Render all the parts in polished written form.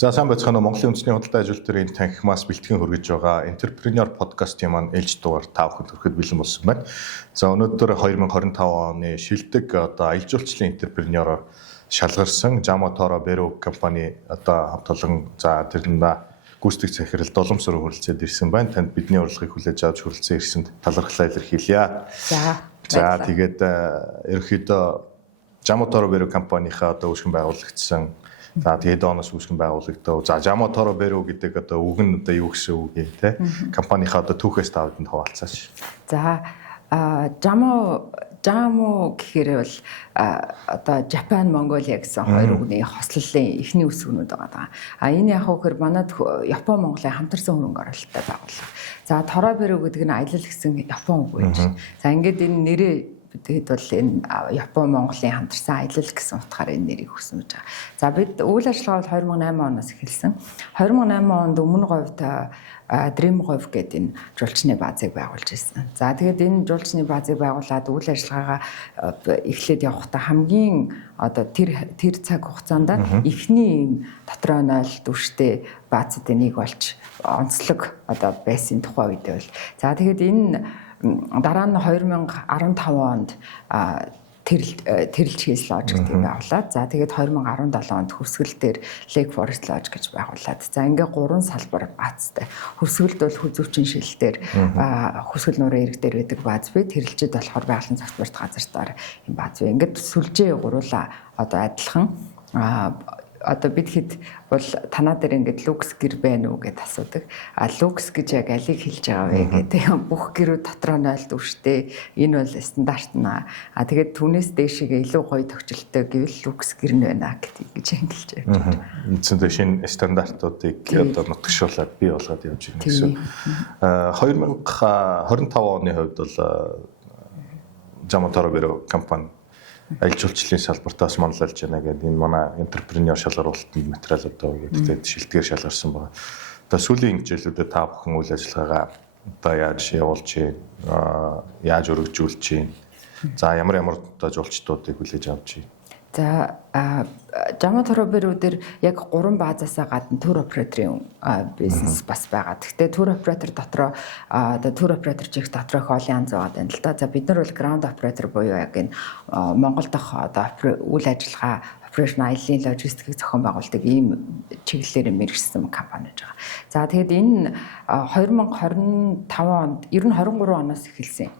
За сайн байцгаана уу Монголын үндэсний худалдаа ажилтнуудын танхимаас бэлтгэн хүргэж байгаа Entrepreneur podcast-ийн маань ээлж дугаар та бүхэнд хүрэхэд бэлэн болсон байна. За өнөөдөр 2025 оны шилдэг аялал жуулчлалын энтерпренеороор шалгарсан Jamo Toro Beru компани хамт олон за тэрэндээ гүйцэтгэх захирал Доломсор хүрэлцээд ирсэн байна. Танд бидний урилгыг хүлээж авч хүрэлцэн ирсэнд талархлаа илэрхийлье. За тэгээд ерөнхийдөө Jamo Toro Beru компанийнхаа үүсгэн байгуулагдсан. За тэгээд оноос үүсгэн байгуулагдав. За Jamo Toro Beru гэдэг үг нь юу гэсэн үг юм те? Компанийнхаа түүхээс тавьд нь хуваалцаач. За Jamo гэхээр бол Japan Mongolia гэсэн хоёр үгний хослолын эхний үсгнүүд байгаа. Энэ яг хөөөр манайд Япон Монголын хамтарсан хөрөнгө оруулалттай байгууллага. За Toro Beru гэдэг нь аялал гэсэн Япон үг байж. За ингээд энэ нэрээ тэгэд бол энэ Япон Монголын хамтарсан аялал гэсэн утгаараа энэ нэрийг өгсөн гэж байгаа. За бид үйл ажиллагаа бол 2008 оноос эхэлсэн. 2008 онд өмнө говьд Dream Говь гэдэг энэ жуулчны баазыг байгуулж ирсэн. За тэгээд энэ жуулчны баазыг байгуулад үйл ажиллагаагаа эхлээд явахдаа хамгийн тэр цаг хугацаанд эхний дотроо 0 түвштэй баазуудын нэг болж онцлог байсан тухай үед бол. За тэгээд энэ дараа нь 2015 онд Тэрэлж Hills Lodge гэдэг байгуулад за тэгээд 2017 онд Хөвсгөл дээр Lake Forest Lodge гэж байгуулад за ингээ 3 салбар баазтай. Хөвсгөлд бол хүзүүчин шил дээр Хөвсгөл нуурын ирэг дээр байдаг бааз бий. Тэрэлжид болохоор байгалийн цогцлолт газар юм бааз бий. Ингээд сүлжээ гуруула адилхан бид хэд бол танаа дээр ингээд люкс гэр байна уу гэд асуудаг. Люкс гэж яг алиг хэлж байгаа вэ гэдэг. Бүх гэрүүд дотроо 0 түвштэй. Энэ бол стандарт наа. Тэгээд түүнээс дээшээ илүү гоё төвчлөлттэй гэвэл люкс гэр нь байна гэж ангилж явж байгаа. Эцэст шинэ стандартуудыг нутгшуулаад бий болгоод явж байгаа гэсэн. 2025 оны хувьд бол Jamo Toro Beru компани аялал жуулчлалын салбартаас манлайлж байна гэдэг энэ манай энтерпренеор шалгаруулалтын материал гэдэг шилдгээр шалгарсан байна. Одоо сүүлийн хичээлүүдэд та бүхэн үйл ажиллагаагаа яаж явуулж байна, яаж өргөжүүлж байна. За ямар жуулчдуудыг хүлээж авч байна. За Jamo Toro Beru дээр яг 3 баазаасаа гадна тур операторын бизнес бас байгаа. Гэхдээ тур оператор дотроо тур оператор чих доторх олон янз байгаа юм л да. За бид нар бол ground operator буюу яг энэ Монгол дахь үйл ажиллагаа operation аяллаа логистикийг зохион байгуулдаг ийм чиглэлээр мэргэжсэн компани гэж байгаа. За тэгэд энэ 2025 онд 23 оноос эхэлсэн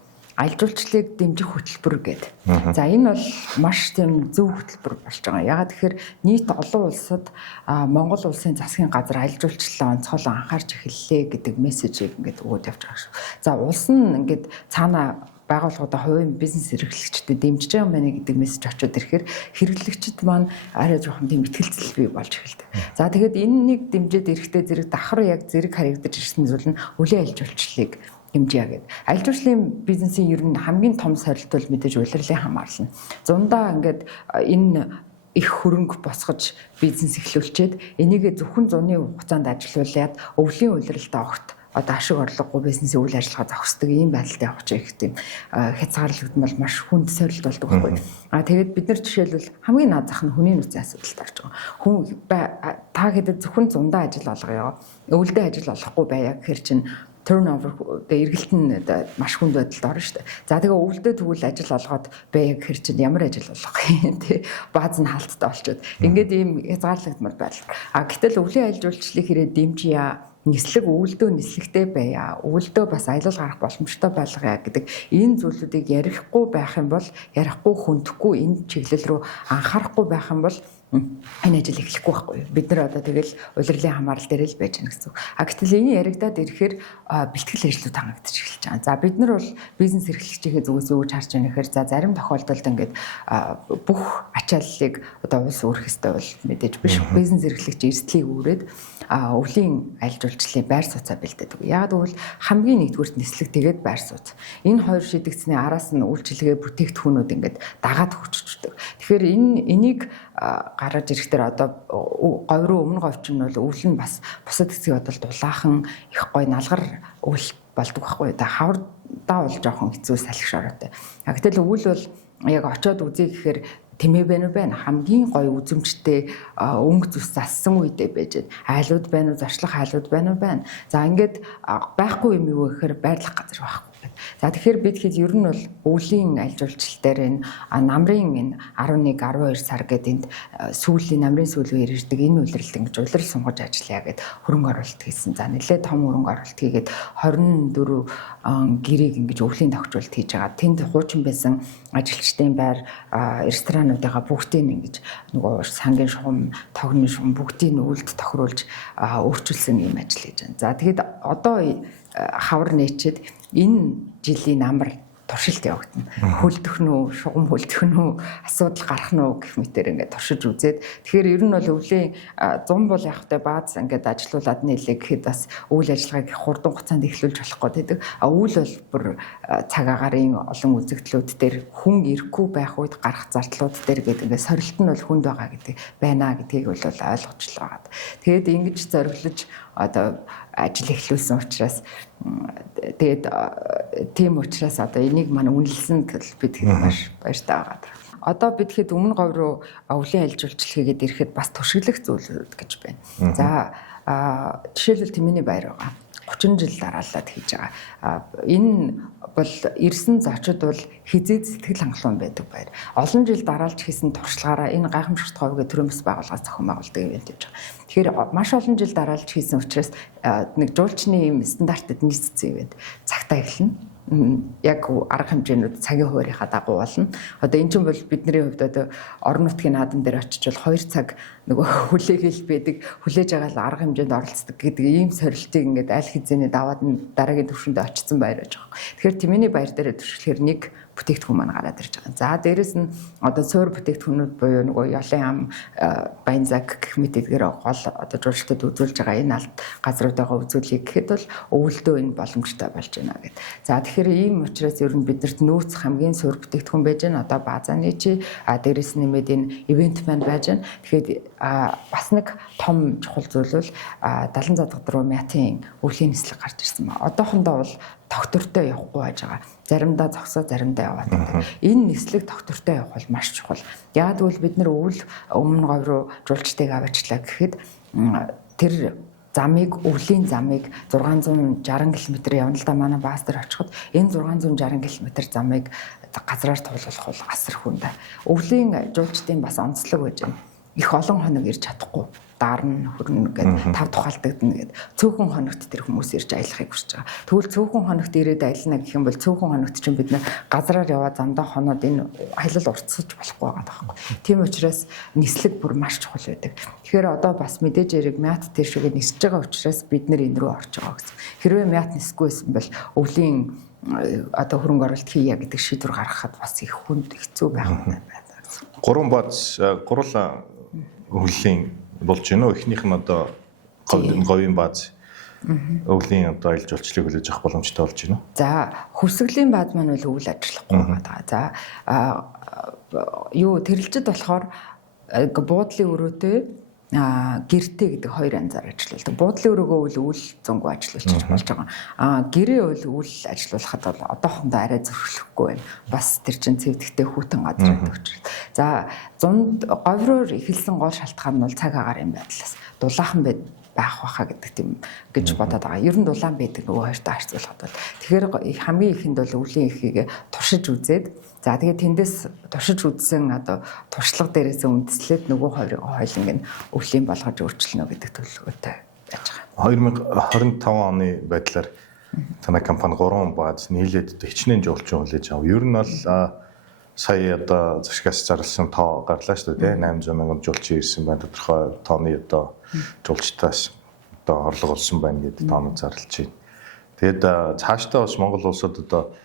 аялал жуулчлалыг дэмжих хөтөлбөр гэдэг. За энэ бол маш тийм зөв хөтөлбөр болж байгаа. Ягаад гэхээр нийт олон улсад Монгол улсын засгийн газар аялал жуулчлалаа онцгойлон анхаарч эхэллээ гэдэг мессежийг ингээд өгөөд явж байгаа шүү. За улс нь ингээд цаана байгууллагуудаа хувийн бизнес эрхлэгчдэд дэмжиж байгаа мэнэ гэдэг мессеж очиод ирэхээр хэрэглэгчид маань арай жоохон тийм ихтгэлцэл бий болж эхэлдэг. За тэгээд энэнийг дэмжиж эрэхтэй зэрэг давхар яг зэрэг харагдаж ирсэн зүйл нь үлийн аялал жуулчлалыг хэмжээ гэдэг. Аялал жуулчлалын бизнесийн ер нь хамгийн том сорилт бол мэдээж улирлын хамаарлал. Зундаа ингээд энэ их хөрөнгө босгож бизнес эхлүүлчихэд энийг зөвхөн зуны хугацаанд ажилуулад өвлийн улиралдаа огт ашиг орлогогүй бизнесийн үйл ажиллагаа зохисдог ийм байдалтай явах их тийм хязгаарлагдмал маш хүнд сорилт болдог байхгүй. Тэгээд бид нар жишээлбэл хамгийн наад зах нь хүний нөөцийн асуудалтай гарч байгаа. Хүн та хэд зөвхөн зундаа ажил олгоё. Өвөлдөө ажил олохгүй байя гэхэр чинь turnover эргэлт нь маш хүнд байдалд орно шүү дээ. За тэгээ өвөлдөө тэгвэл ажил олгоод байя гэхэр чинь ямар ажил олгох юм те бааз нь хаалттай болчиход ингээд ийм хязгаарлагдмал байдал. Гэтэл өвлийн аялал жуулчлалыг хэрэг дэмжийа нислэг өвөлдөө нислэгтэй байя. Өвөлдөө бас аялал гарах боломжтой байлгая гэдэг энэ зүйлүүдийг ярихгүй байх юм бол ярихгүй хүндэхгүй энэ чиглэл рүү анхаарахгүй байх юм бол энэ ажил эхлэхгүй байхгүй. Бид нар тэгэл улирлын хамаарал дээр л байж гэнэ гэсэн. Гэтэл энэ яригадаад ирэхээр бэлтгэл ажлууд хангагдаж эхэлж байгаа. За бид нар бол бизнес эрхлэгчийн зүгээс юу гэж харж байгаа нэхэр за зарим тохиолдолд ингээд бүх ачааллыг улс өөрөх ёстой бол мэдээж биш. Бизнес эрхлэгч эрсдлийг үүрээд өвлийн аялал жуулчлалын байр сууцаа бэлдээдэг. Яг гэвэл хамгийн нэгдүгürt нислэг тэгээд байр сууц. Энэ хоёр шийдэгдсэний араас нь үйлчилгээ бүтээгдэхүүнүүд ингээд дагаад хөгжчихдөг. Тэгэхээр энийг гаргаж ирэхдээ говь руу өмнө говьч нь бол өвөл нь бас бусад хэсгийг бодвол дулаахан их гой налгар өвөл болдог байхгүй. Хавардаа бол жоохон хэцүү салхиш ороотой. Гэтэл өвөл бол яг очиод үзье гэхээр тэмээ байна хамгийн гоё үзэмжтэй өнгө зүс зассан үедээ байж байна. Айлууд байна уу, зорчлох айлууд байна уу байна. За ингээд байхгүй юм юу гэхээр байрлах газар байхгүй. За тэгэхээр бид хэд ер нь бол өвлийн аль жуулчлал дээр энэ намрын энэ 11 12 сар гэдэг энд сүүлийн намрын сүүл үеэр ирдэг энэ үйлрэлд ингэж улирал сунгаж ажиллая гэд хөрөнгө оруулалт хийсэн. За нэлээд том хөрөнгө оруулалт хийгээд 24 гэрийг ингэж өвлийн тогтворолт хийж байгаа. Тэнд хуучин байсан ажилчдын байр ресторануудыгаа бүгдийг ингэж нөгөө сангийн шугам, тогны шугам бүгдийг үлд тохируулж өөрчилсөн юм ажил хийж байна. За тэгэд одоо хавар нээчэд энэ жилийн намар туршилт явагдана. Хөлдөх нь, шугам хөлдөх нь, асуудал гарах нь гэх мэтээр ингээд туршиж үзээд тэгэхээр ер нь бол өвлийн 100 бол явахтай бааз ингээд ажилуулад нийлээ гэхэд бас үйл ажиллагааг хурдан хугацаанд эхлүүлж болох гэдэг. Үйл бол бүр цаг агарын олон үзэгдлүүд дээр хүн ирэхгүй байх үед гарах зардлууд дээр гэдэг ингээд сорилт нь бол хүнд байгаа гэдэг байна гэдгийг бол ойлгочлоо байгаа. Тэгээд ингэж зориглож одоо ажил эхлүүлсэн учраас тэгээд тийм учраас одоо энийг манай үнэлсэн бид маш баяртай байгаа. Одоо бид хэд өмнө говь руу өвлийн аль жуулчлал хийгээд ирэхэд бас туршиглах зүйлүүд гэж байна. За жишээлбэл Тэмээний баяр байгаа. 30 жил дараалаад хийж байгаа. Энэ бол ирсэн зочид бол хизээ сэтгэл хангалуун байдаг байр. Олон жил дараалж хийсэн туршлагаараа энэ гайхамшигт ховгийн төрийн бас байгууллагаас зохион байгуулдаг ивент гэж байгаа. Тэгэхээр маш олон жил дараалж хийсэн учраас нэг жуулчны юм стандартад нийцсэн ивент цагтаа эхэлнэ. Яг арга хэмжээнүүд цагийн хуурийнхаа дагуу болно. Одоо эн чинь бол бидний хувьд одоо орон нутгийн наадам дээр очиж бол 2 цаг нөгөө хүлээгээл байдаг, хүлээж байгаа л арга хэмжээнд оролцдог гэдэг ийм сорилтыг ингээд аль хэзээний даваад дараагийн төвшөндөө очсон байр байж байгаа. Тэгэхээр Тэмээний баяр дээр туршилахэр нэг бүтээгдэхүүн маань гараад ирж байгаа. За дээрэс нь одоо суур бүтээгдэхүүнүүд буюу нөгөө ёлын ам, баянзаг гэх мэт эдгээр гол одоо жуулчдад үзүүлж байгаа энэ алт газруудаа үзүүлэх гэхэд бол өвөлдөө энэ боломжтой болж байна гэд. За тэгэхээр ийм учраас ер нь биднэрт нөөц хамгийн суур бүтээгдэхүүн байж байна. Одоо баазаны чи дээрэс нэмээд энэ ивент маань байж байна. Тэгэхээр бас нэг том чухал зүйл бол 70 задгадруу мятын өвлийн нислэг гарч ирсэн ба. Одоохондоо бол тогтвортой явахгүй байж байгаа. Заримдаа зогсоо, заримдаа яваад байдаг. Энэ нислэг тогтвортой явах бол маш чухал. Яг тэгвэл бид нар өвөл өмнө говь руу жуулчдыг аваачлаа гэхэд тэр замыг, өвлийн замыг 660 км явна л да манай бааз дээр очиход энэ 660 км замыг газраар туулах бол асар хүндэ. Өвлийн жуулчдын бас онцлог байж байна. Их олон хоног ирж чадахгүй. Даарн хөрнө гэдэг тав тухайлдагдана гэдэг. Цөөхөн хоногт тэр хүмүүс ирж аялахыг хүсэж байгаа. Тэгвэл цөөхөн хоногт ирээд аялна гэх юм бол цөөхөн хоногт чинь бид нэ газраар яваа замдаа хоноод энэ аялал уртсаж болохгүй байгаа байхгүй. Тийм учраас нислэг бүр маш чухал байдаг. Тэгэхээр одоо бас мэдээж яриг мят тэр шигээ нисэж байгаа учраас бид нэр энэ рүү орж байгаа гэсэн. Хэрвээ мят нисэхгүйсэн бол өвлийн одоо хөрөнгө оруулалт хийя гэдэг шийдвэр гаргахад бас их хүнд хэцүү байх юм байна. Гурван бааз гурван өвлийн болж байна уу? Эхнийх нь одоо говийн бааз. Өвлийн одоо аялал жуулчлалыг хүлээж авах боломжтой болж байна уу? За, хүсгэлийн бааз маань бол өвөл ажиллахгүй байгаа. За, тэрэлжид болохоор буудлын өрөөтэй гэртэй гэдэг хоёр анзаар ажилладаг. Буудлын өрөөгөө үл зөнгөө ажиллуулчих болж байгаа. Гэрээ үл ажиллуулахад бол одоохондоо арай зөрчлөхгүй байна. Бас тэр чин цэвдэгтэй хүүтэн газар байдаг учраас. За, зунд говьроор эхэлсэн гол шалтгаан нь бол цаг агаарын байдлаас дулаахан байх байхаа гэдэг тийм гэж бодоод байгаа. Ер нь дулаан байдаг нөгөө хоёртой харьцуулахад бол тэгэхээр хамгийн ихэнд бол өвлийн ихийг туршиж үзээд за тэгээд тэндээс туршиж үзсэн одоо туршлага дээрээс үндэслээд нөгөө хоёрын хойлонг нь өвлийн болгож өөрчилнө гэдэг төлөвлөгөөтэй байж байгаа. 2025 оны байдлаар танай компани 3 бааз нийлээд хичнээн жуулчин хүлээж авав. Ер нь бол сая одоо зашгаас зарласан тоо гарлаа шүү дээ. 800 мянган жуулчин ирсэн байна. Тодорхой тооны одоо жуулчтаас одоо орлого олсон байна гэдэг тоонод зарлж байна. Тэгэд цаашдаа бас Монгол улсад одоо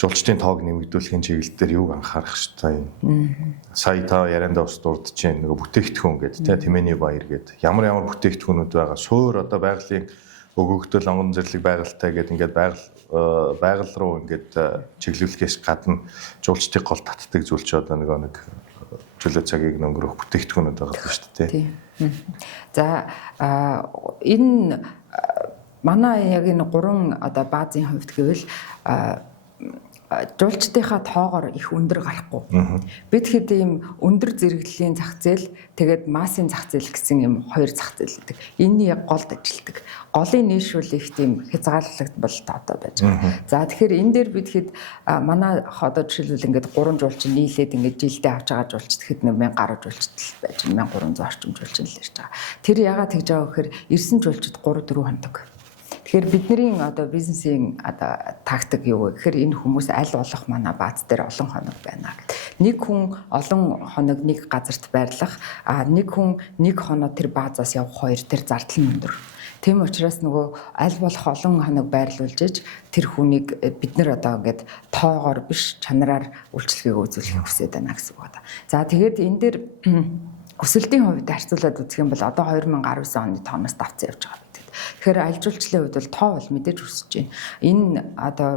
жуулчдын тоог нэмэгдүүлэхийн чиглэлээр юуг анхаарах ёстой юм. Сая та яриандаа бас дурдж байна. Нөгөө бүтээгдэхүүн гэдэг Тэмээний баяр гэдэг. Ямар бүтээгдэхүүнүүд байгаа. Суур одоо байгалийн өгөгдөл онгон зэрлэг байгальтай гэдэг ингээд байгаль руу ингээд чиглүүлэхээс гадна жуулчдыг гол татдаг зүйл ч одоо нэг чөлөө цагийг өнгөрөх бүтээгдэхүүнүүд байгаа л шүү дээ. Тийм. За энэ манай яг энэ 3 одоо баазын хувьд гэвэл жуулчдынхаа тоогоор их өндөр гарахгүй. Бид хэд ийм өндөр зэрэглэлийн зах зээл тэгээд массын зах зээл гэсэн ийм хоёр зах зээл гэдэг. Энэ яг голд ажилтдаг. Голын нийшүүл их тийм хязгаарлагдбал одоо байж байгаа. За тэгэхээр энэ дээр бид хэд манай одоо жишээлбэл ингээд 3 жуулчин нийлээд ингээд жилдээ авч байгаа жуулчд хэд 1000 гаруй жуулчд байж 1300 орчим жуулчин л ирж байгаа. Тэр яагаад тэгж байгаа гэхээр ирсэн жуулчд 3-4 хоног. Тэгэхээр бидний одоо бизнесийн одоо тактик юу вэ гэхээр энэ хүмүүс аль болох манай бааз дээр олон хоног байна гэдэг. Нэг хүн олон хоног нэг газарт байрлах, нэг хүн нэг хоноо тэр баазаас явах хоёр тэр зардал нь өндөр. Тийм учраас нөгөө аль болох олон хоног байрлуулж иж тэр хүнийг бид нар одоо ингээд тоогоор биш чанараар үйлчлэгээ үзүүлэхийг хүсэж байна гэсэн үг байна. За тэгээд энэ дээр өсөлтийн хувьд харьцуулаад үзэх юм бол одоо 2019 оны тооноос давцсан явж байгаа. Тэгэхээр аялал жуулчлалын хувьд бол тоо бол мэдээж өсөж байна. Энэ одоо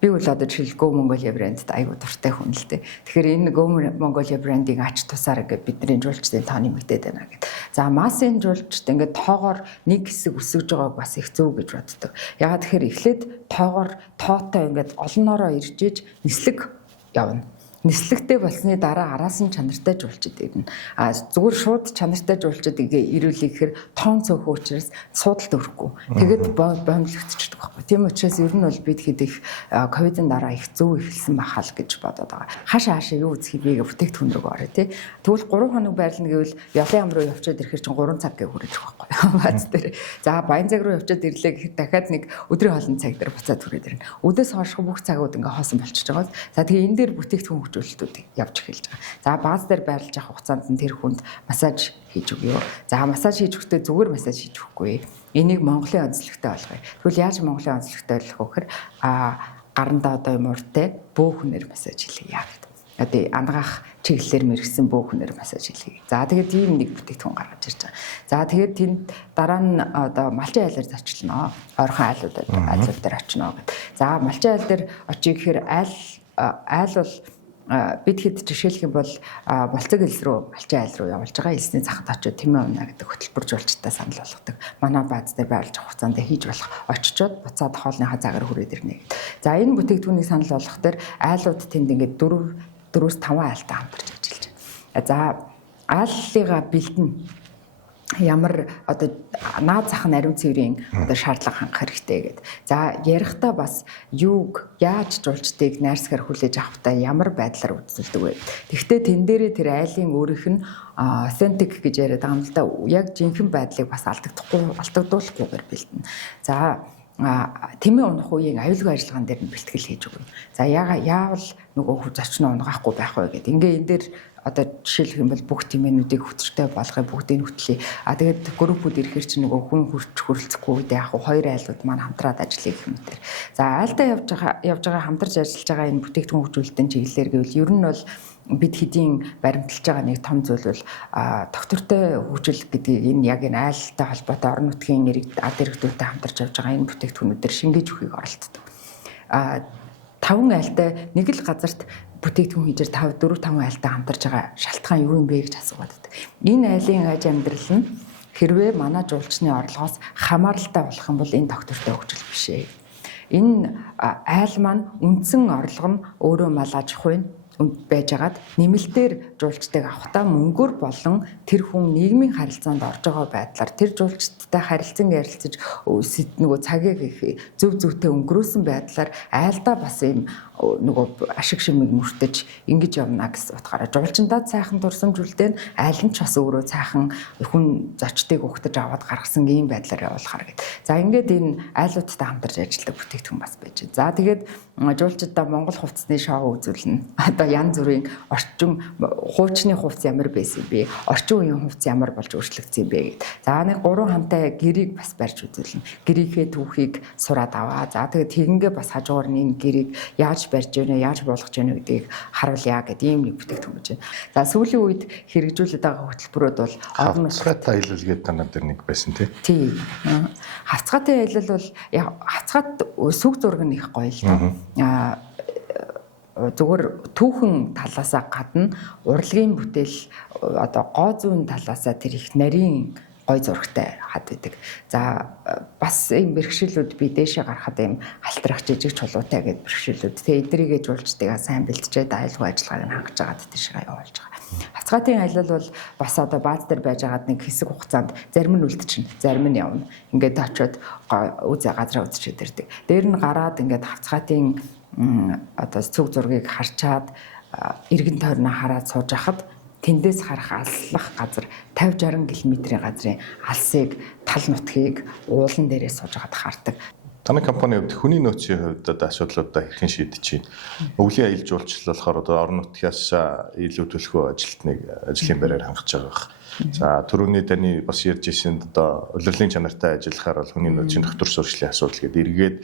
би бол одоо жишээл Go Mongolia брэндд аягүй дуртай хүн л дээ. Тэгэхээр энэ Go Mongolia брэндийг ач тусаар ингээд бидний жуулчдын тоо нэмэгдээд байна гэдэг. За массын жуулчд ингээд тоогоор нэг хэсэг өсөж байгааг бас их зөв гэж боддог. Ягаад тэгэхээр эхлээд тоогоор тоотой ингээд олноороо ирж иж нислэг явна. Нислэгтэй болсны дараа араас нь чанартай жуулчд ирнэ. Зүгээр шууд чанартай жуулчд ирүүлэх гэхээр тоон цөөхөн учраас суудалт өрөхгүй. Тэгээд боомлогдчихдаг байхгүй. Тийм учраас ер нь бол бид хэд их ковидын дараа их зөв эхэлсэн бахал гэж бодоод байгаа. Хаашаа юу үзэх вэ гэх бүтээгдэхүүн рүү орё тий. Тэгвэл 3 хоног байрлна гэвэл Ялын ам руу явчаад ирэхээр чинь 3 цаг гээ хүрэж байгаа байхгүй. Бааз дээр. За Баянзаг руу явчаад ирлээ гэхэд дахиад нэг өдрийн хоолны цаг дээр буцаад хүрээд ирнэ. Өдөөс хойш бүх цагууд ингээ хоосон болчихж байгаа. За тэгээ энэ дээр бүтээгдэхүүн хөгжүүлэлтүүд явж эхэлж байгаа. За бааз дээр байрлаж авах хугацаанд нь тэр хүнд массаж хийж өгье. За массаж хийж өгөхдөө зүгээр массаж хийж өгөхгүй. Энийг Монголын онцлогтой болгоё. Тэгвэл яаж Монголын онцлогтой болгох вэ гэхээр гарандаа одоо юм уртай бөөхнөр массаж хийлгье гэдэг. Одоо ангаах чиглэлээр мэргэсэн бөөхнөр массаж хийлгье. За тэгээд ийм нэг бүтээгдэхүүн гаргаж ирж байгаа. За тэгээд тэнд дараа нь одоо малчин айлаар зочлно. Ойрхон айлууд дээр очино гэдэг. За малчин айл дээр очие гэхээр айл бол бид хэд жишээлх юм бол болцог элс рүү малчин айл руу явуулж байгаа элсний захад очиод тэмээ унаа гэдэг хөтөлбөр жуулчтай санал болгодог. Манай бааз дээр байрлаж авах хугацаанд хийж болох очичоод буцаад хоолныхаа цагаар хүрээд ирнэ. За энэ бүтээгдэхүүнийг санал болгох дээр айлууд тэнд ингээд 4-5 айлтай хамтарч ажиллаж байна. За ааллыгаа бэлдэн ямар одоо наад зах нь ариун цэврийн одоо шаардлага хангах хэрэгтэй гэдэг. За ярихдаа бас юуг яаж жуулчдыг найрсгаар хүлээж авахтаа ямар байдлаар үзүүлдэг вэ? Тэгвэл тэн дээрээ тэр айлын өөрийнх нь authentic гэж яриад байгаа юм л да. Яг жинхэнэ байдлыг бас алдагдуулахгүйгээр бэлдэнэ. За тэмээ унах үеийн аюулгүй ажиллагаан дээр нь бэлтгэл хийж өгнө. За яавал нөгөө зочин унгахгүй байх вэ гэдэг. Ингээ энэ дээр одоо жишээлх юм бол бүх тэмээнүүдийг хөтөртэй болгоё, бүгдийг хөтлөе. Тэгээд группүүд ирэхээр чинь нөгөө хүн хөрөлцөхгүй үед яг хоёр айлууд маань хамтраад ажиллая гэх юм дээр. За айлдаа явж байгаа хамтарч ажиллаж байгаа энэ бүтээгдэхүүн хөгжүүлэлтийн чиглэлээр гэвэл ер нь бол бид хэдийн баримталж байгаа нэг том зүйл бол доктортой хөгжил гэдэг энэ яг энэ айлтай холбоотой орон нутгийн ард иргэдүүдтэй хамтарч явж байгаа энэ бүтээгдэхүүнүүдээр шингээж өгөхийг оролддог. 5 айлтай нэг л газарт бүтээгдэхүүн хийж 4-5 айлтай хамтарч байгаа шалтгаан юу юм бэ гэж асуугаад байдаг. Энэ айлын аж амьдрал нь хэрвээ манай жуулчны орлогоос хамааралтай болох юм бол энэ доктортой хөгжил биш ээ. Энэ айл маань үндсэн орлого нь өөрөө мал аж ахуйн байжгаад нэмэлтээр жуулчдыг авахтаа мөнгөөр болон тэр хүн нийгмийн харилцаанд орж байгаа байдлаар тэр жуулчдтай харилцан ярилцаж нөгөө цагийг зөв зөвтэй өнгөрөөсөн байдлаар айлдаа бас ийм нөгөө ашиг шимийг мөртөж ингэж явна гэсэн утгаараа жуулчиндаа сайхан дурсамжуултын айл нь ч бас өөрөө сайхан хүн зочдыг өгтөж аваад гаргасан ийм байдлаар явуулахар гэдэг. За ингээд энэ айлуудтай хамтарч ажилладаг бүтээгдэхүүн бас байж байна. За тэгээд жуулчдаа Монгол хувцсны шоу үзүүлнэ. Одоо янз бүрийн орчин хуучны хувцс ямар байсан бэ? Орчин үеийн хувцс ямар болж өөрчлөгдсөн бэ гэдэг. За нэг 3 хамтай гэрийг бас барьж үзүүлнэ. Гэрийнхээ түүхийг сураад аваа. За тэгээд тэгингээ бас хажуугаар нь энэ гэрийг яаж барьж гэнэ, яаж болгож гэнэ гэдгийг харуулъя гэдэг ийм нэг бүтээгдэхүүн гэж байна. За сүүлийн үед хэрэгжүүлээд байгаа хөтөлбөрүүд бол хавцгаатай аялал гэдэг танаа дээр нэг байсан тий. Хавцгаатай аялал бол хавцгаат сүг зураг нь их гоё л да. Зүгээр түүхэн талаасаа гадна урлагийн бүтээл одоо гоо зүүн талаасаа тэр их нарийн гой зурагтай хад байдаг. За бас ийм бэрхшээлүүд би дээшээ гарахад ийм халтрах жижиг чулуутай гэдэг бэрхшээлүүд. Тэгээ эдрийгээ жуулчдыг сайн бэлтжээд аюулгүй ажиллагааг нь хангаж агаад тийшээ явуулж байгаа. Хавцгаатын аялал бол бас одоо бааз дээр байж агаад нэг хэсэг хугацаанд зарим нь үлдчихнэ, зарим нь явна. Ингээд очиод үзээ газраа үзчихэд ирдэг. Дээр нь гараад ингээд хавцгаатын одоо цүг зургийг харчаад эргэн тойрноо хараад сууж хахад тэндээс харах алслах газар 50-60 км-ийн газрын алсыг тал нутгийг уулан дээрээ сууж хаад хардаг. Таны компанийн хувьд хүний нөөцийн хувьд одоо асуудлуудаа хэрхэн шийдэж чинь өвлийн аялал жуулчлал болохоор одоо орон нутгаас илүү төлхөө ажлын байраар хангаж байгаа. За түрүүний таны бас ярьж ирсэн одоо улирлын чанартай ажиллахаар бол хүний нөөцийн доктор сургуулийн асуудал гэдэг эргээд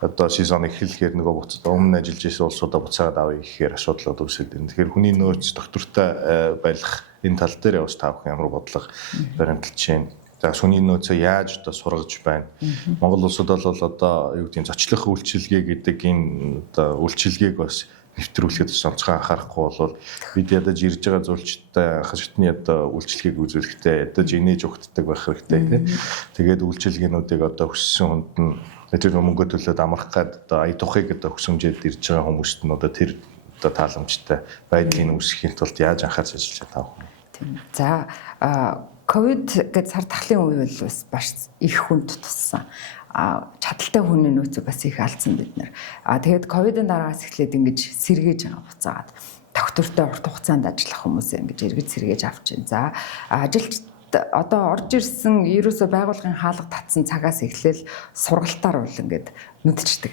одоо сезон эхлэхээр нөгөө буцаад өмнө ажиллаж исэн улсуудаа буцаад авъя гэхээр асуудлууд үүсээд байна. Тэгэхээр хүний нөөц доктортой байлгах энэ тал дээр бас та бүхэн ямар бодлого баримталж байна. За хүний нөөцөө яаж одоо сургаж байна. Монгол улсад бол одоо юу гэдэг нь зочлох үйлчилгээ гэдэг энэ одоо үйлчилгээг бас нэвтрүүлэхэд онцгой анхаарахгүй бол бид ядаж ирж байгаа зулчтай хашигтны одоо үйлчилгээг үзүүлэхдээ ядаж инээж өгддөг байх хэрэгтэй тийм. Тэгээд үйлчилгээнүүдийг одоо хүссэн хүнд нь тэр мөнгө төлөөд амрах гад одоо ая тухыг одоо хүсэмжээд ирж байгаа хүмүүст нь одоо тэр одоо тааламжтай байдлыг үүсгэхийн тулд яаж анхаарч ажиллаж байгаа вэ? За ковид гэдэг сар тахлын үе бол бас их хүнд туссан. Чадaltaй хүний нөөцөг бас их алдсан бид нар. Тэгээд ковидын дараагаас эхлээд ингэж сэргээж байгаа буцаагаад доктортой урт хугацаанд ажиллах хүмүүс ингэж эргэж сэргээж авч байна. За ажилч одоо орж ирсэн ерөөсөө байгууллагын хаалга татсан цагаас эхлээл сургалтаар бол ингээд нүдчдэг.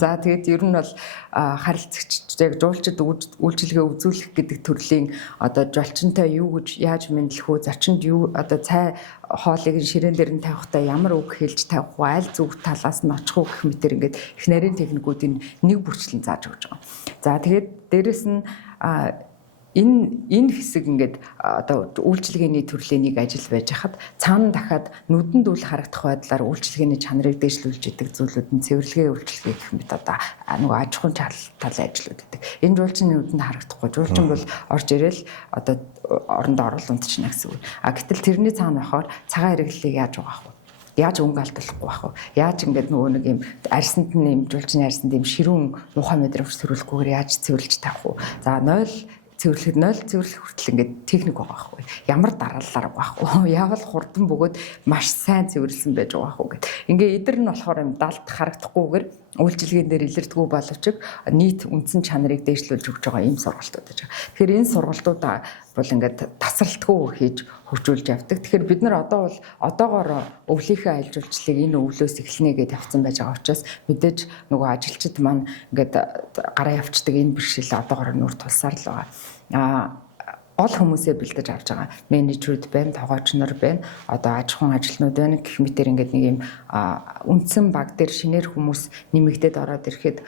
За тэгээд ер нь бол харилцагч яг жуулчид үйлчилгээ үзүүлэх гэдэг төрлийн одоо жолчонтой юу гэж яаж мэдлэх үү, зочинд юу одоо цай хоолыг ширээн дээр нь тавихтаа ямар үг хэлж тавих уу, аль зүг талаас нь очих уу гэх мэтэр ингээд их нарийн техникүүдийн нэг бүрчлэн зааж өгч байгаа. За тэгээд дээрэс нь энэ хэсэг ингээд одоо үйлчилгээний төрлийн нэг ажил байж хахад цаана дахиад нүдэнд үл харагдах байдлаар үйлчилгээний чанарыг дээшлүүлж идэг зүйлүүд нь цэвэрлэгээ үйлчилгээ гэх мэт одоо нөгөө аж ахуйн талын ажлууд гэдэг. Энэ жуулчны нүдэнд харагдахгүй. Жуулчин бол орж ирэл одоо орондоо оруулалт чинь гэсэн үг. Гэтэл тэрний цаана байхаар цагаан хэрэглэлийг яаж угаах вэ? Яаж өнгө алдуулахгүй байх вэ? Яаж ингээд нөгөө нэг юм арьсанд нь юм жуулчны арьсанд юм ширүүн муухай мэдрэмж төрүүлэхгүйгээр яаж цэвэрлж тавих вэ? За 0 цэвэрлэх хүртэл ингээд техник байгаа байхгүй. Ямар дараалалаар байхгүй. Яавал хурдан бөгөөд маш сайн цэвэрлсэн байж байгаа байхгүй гэд. Ингээ эдэр нь болохоор юм далд харагдахгүйгээр үйлчилгээнд дээр илэрдэггүй боловч нийт үндсэн чанарыг дээшлүүлж өгч байгаа ийм сургалтууд байж байгаа. Тэгэхээр энэ сургалтуудаа бол ингээд тасралтгүй хийж хөгжүүлж явдаг. Тэгэхээр бид нар одоо бол одоогоор өвлийнхээ аялал жуулчлалыг энэ өвлөөс эхлэнэ гэдээ явцсан байж байгаа учраас мэдээж нөгөө ажилчид маань ингээд гараа явцдаг энэ бэрхшээл одоогоор нүр тулсаар л байгаа. Гол хүмүүсээ бэлдэж авч байгаа. Менежерүүд байна, тогооч нар байна, одоо аж ахуйн ажилтнууд байна гэх мэтэр ингээд нэг юм үндсэн баг дээр шинээр хүмүүс нэмэгдээд ороод ирэхэд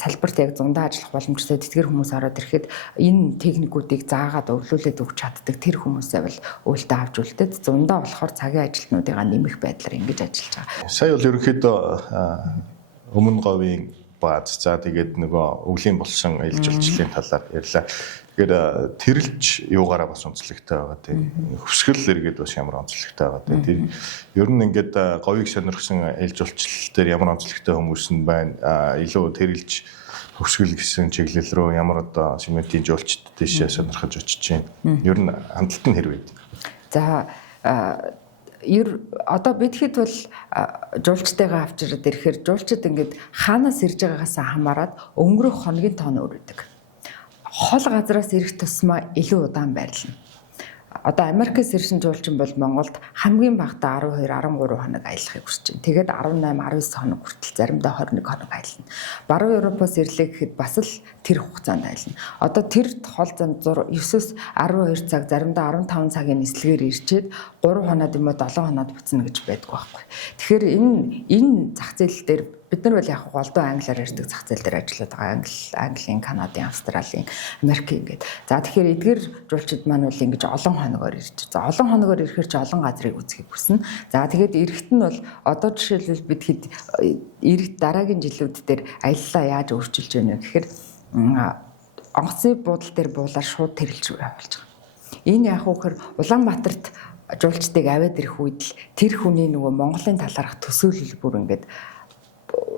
салбарт яг зундаа ажиллах боломжтой тэтгэр хүмүүс ороод ирэхэд энэ техникүүдийг заагаад өвлүүлээд өгч чаддаг тэр хүмүүсээ бол үйлдэл авч үлдээд зундаа болохоор цагийн ажилтнуудыгаа нэмэх байдлаар ингэж ажиллаж байгаа. Сая бол ерөнхийдөө өмнө говийн бааз за тэгээд нөгөө өвлийн болсон аялал жуулчлалын талаар ярьлаа. Тэгэхээр тэрэлж юугаараа бас онцлогтой байгаа тийм. Хөвсгөл эргээд бас ямар онцлогтой байгаа тийм. Тэр ер нь ингээд говийг сонирхсан аялал жуулчлал дээр ямар онцлогтой хүмүүс нь байна. Илүү тэрэлж хөвсгөл гэсэн чиглэл рүү ямар одоо сементийн жуулчд дэшээ сонирхож очиж байна. Ер нь хандлт нь хэрвээ. За одоо бид хэд бол жуулчтайгаа авчираад ирэхээр жуулчид ингээд хаанаас ирж байгаагаас хамаарат өнгөрөх хоногийн тоон өөрөдөг. Хол газраас ирэх тусмаа илүү удаан байрлана. Одоо Америкээс ирсэн жуулчин бол Монголд хамгийн багадаа 12-13 хоног аялахыг хүсэж байна. Тэгээд 18-19 хоног хүртэл заримдаа 21 хоног аялна. Баруун Европоос ирлээ гэхэд бас л тэр хугацаанд аялна. Одоо тэр хол зам 9-с 12 цаг заримдаа 15 цагийн нислэгээр ирчээд 3 хоноод юм уу 7 хоноод буцна гэж байдгүй байхгүй. Тэгэхээр энэ зах зээл дээр бид нар бол яг голдуу англиар ярьдаг зах зээл дээр ажиллаад байгаа. Английн, Канадын, Австралийн, Америкийн гэдэг. За тэгэхээр эдгээр жуулчид маань бол ингэж олон хоногоор ирж. За олон хоногоор ирэхээр ч олон газрыг үзхийг хүснэ. За тэгээд эрэхт нь бол одоо жишээлбэл бид хэд дараагийн жилүүд дээр аяллаа яаж өөрчилж байна вэ гэхээр онгоцны буудлын дээр буулаар шууд тэрэлж явуулж байгаа. Энэ яг үхээр Улаанбаатарт жуулчдыг аваад ирэх үед л тэр хүний нөгөө Монголын талаарх төсөөлөл бүр ингээд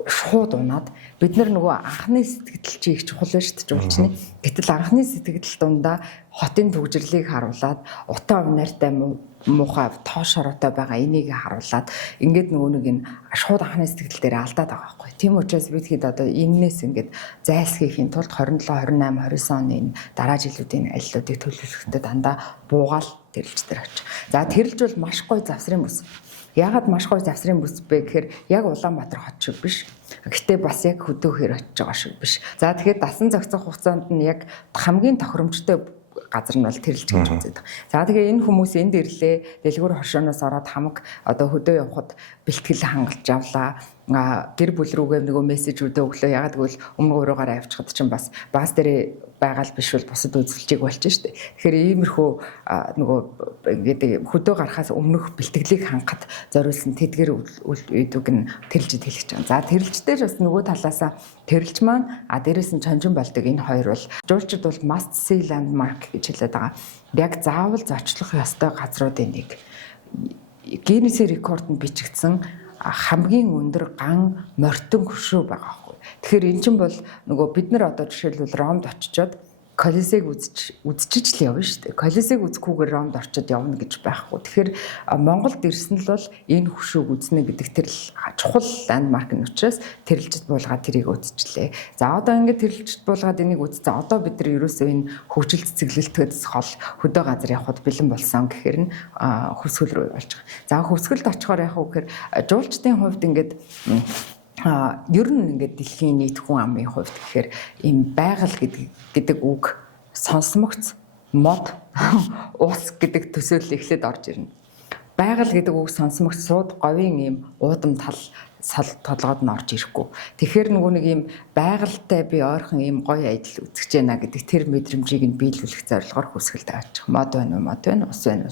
шууд унаад бид нөгөө анхны сэтгэл чи их чухал байна шүү дээ жуулчны. Гэтэл анхны сэтгэл дундаа хотын төвжирлийг харуулад утаа унаартай муухай тоош ороотой байгаа энийг харуулад ингээд нөгөө нэг энэ шууд анхны сэтгэл дээр алдаад байгаа байхгүй. Тийм учраас бид хэд одоо энээс ингээд зайлсхийхийн тулд 27, 28, 29 оны энэ дараа жилүүдийн аяллуудыг төлөвлөхдөө дандаа буугаал тэрэлж дээр очив. За тэрэлж бол маш гоё завсрын бүс. Яагаад маш гоё завсрын бүс бэ гэхээр яг Улаанбаатар хот шиг биш. Гэхдээ бас яг хөдөөхөр очиж байгаа шиг биш. За тэгэхээр дасан зохицох хугацаанд нь яг хамгийн тохиромжтой газар нь бол тэрэлж гэж үздэг. За тэгээ энэ хүмүүс энд ирлээ, дэлгүүр хошооноос ороод хамаг одоо хөдөө явахад бэлтгэл хангалж авлаа. Гэр бүл рүүгээ нөгөө мессежүүдээ өглөө ягаад гэвэл өмнө уруугаар авчихад чинь бас баас дээр байгаал биш бол бусад үзэлчийг болчих штеп. Тэгэхээр иймэрхүү нөгөө ингээд хөдөө гарахаас өмнөх бэлтгэлийг хангахад зориулсан тэдгэр үйдүг нь тэрэлжид хэлж байгаа. За тэрэлждээр бас нөгөө талаасаа тэрэлж маань дээрээс нь чонжин болдог энэ хоёр бол жуулчид бол must see landmark гэж хэлээд байгаа. Яг заавал зочлох ёстой газруудын нэг. Гиннесийн рекордод бичигдсэн хамгийн өндөр ган морьтон хөшөө байгаа байхгүй. Тэгэхээр эн чинь бол нөгөө бид нар одоо жишээлбэл Ромд очичоод Колизег үзчихэж л явна шүү дээ. Колизег үзэхгүйгээр Ромд орчод явна гэж байхгүй. Тэгэхээр Монголд ирсэн л бол энэ хөшөөг үзнэ гэдэг тэр л чухал ландмарк нь учраас тэрэлжид буулгаад тэрийг үзчихлээ. За одоо ингээд тэрэлжид буулгаад энийг үзсэн. Одоо бид нар ерөөсөө энэ хөгжил цэцэглэлтээс хол хөдөө газар явхад бэлэн болсон гэхээр нь хөвсгөл рүү явж байгаа. За хөвсгөлд очихоор яах вэ гэхээр жуулчдын хувьд ингээд ер нь ингээд дэлхийн нийт хүн амын хувьд гэхээр ийм байгаль гэдэг үг сонсмогц мод ус гэдэг төсөөлөл эхлээд орж ирнэ. Байгаль гэдэг үг сонсмогц сууд говийн ийм уудам тал сал толгойд нь орж ирэхгүй. Тэгэхээр нөгөө нэг ийм байгальтай би ойрхон ийм гоё ажил үзэж байна гэдэг тэр мэдрэмжийг нь биелүүлэх зорилгоор хүсгэлд авчих. Мод байна уу, ус байна.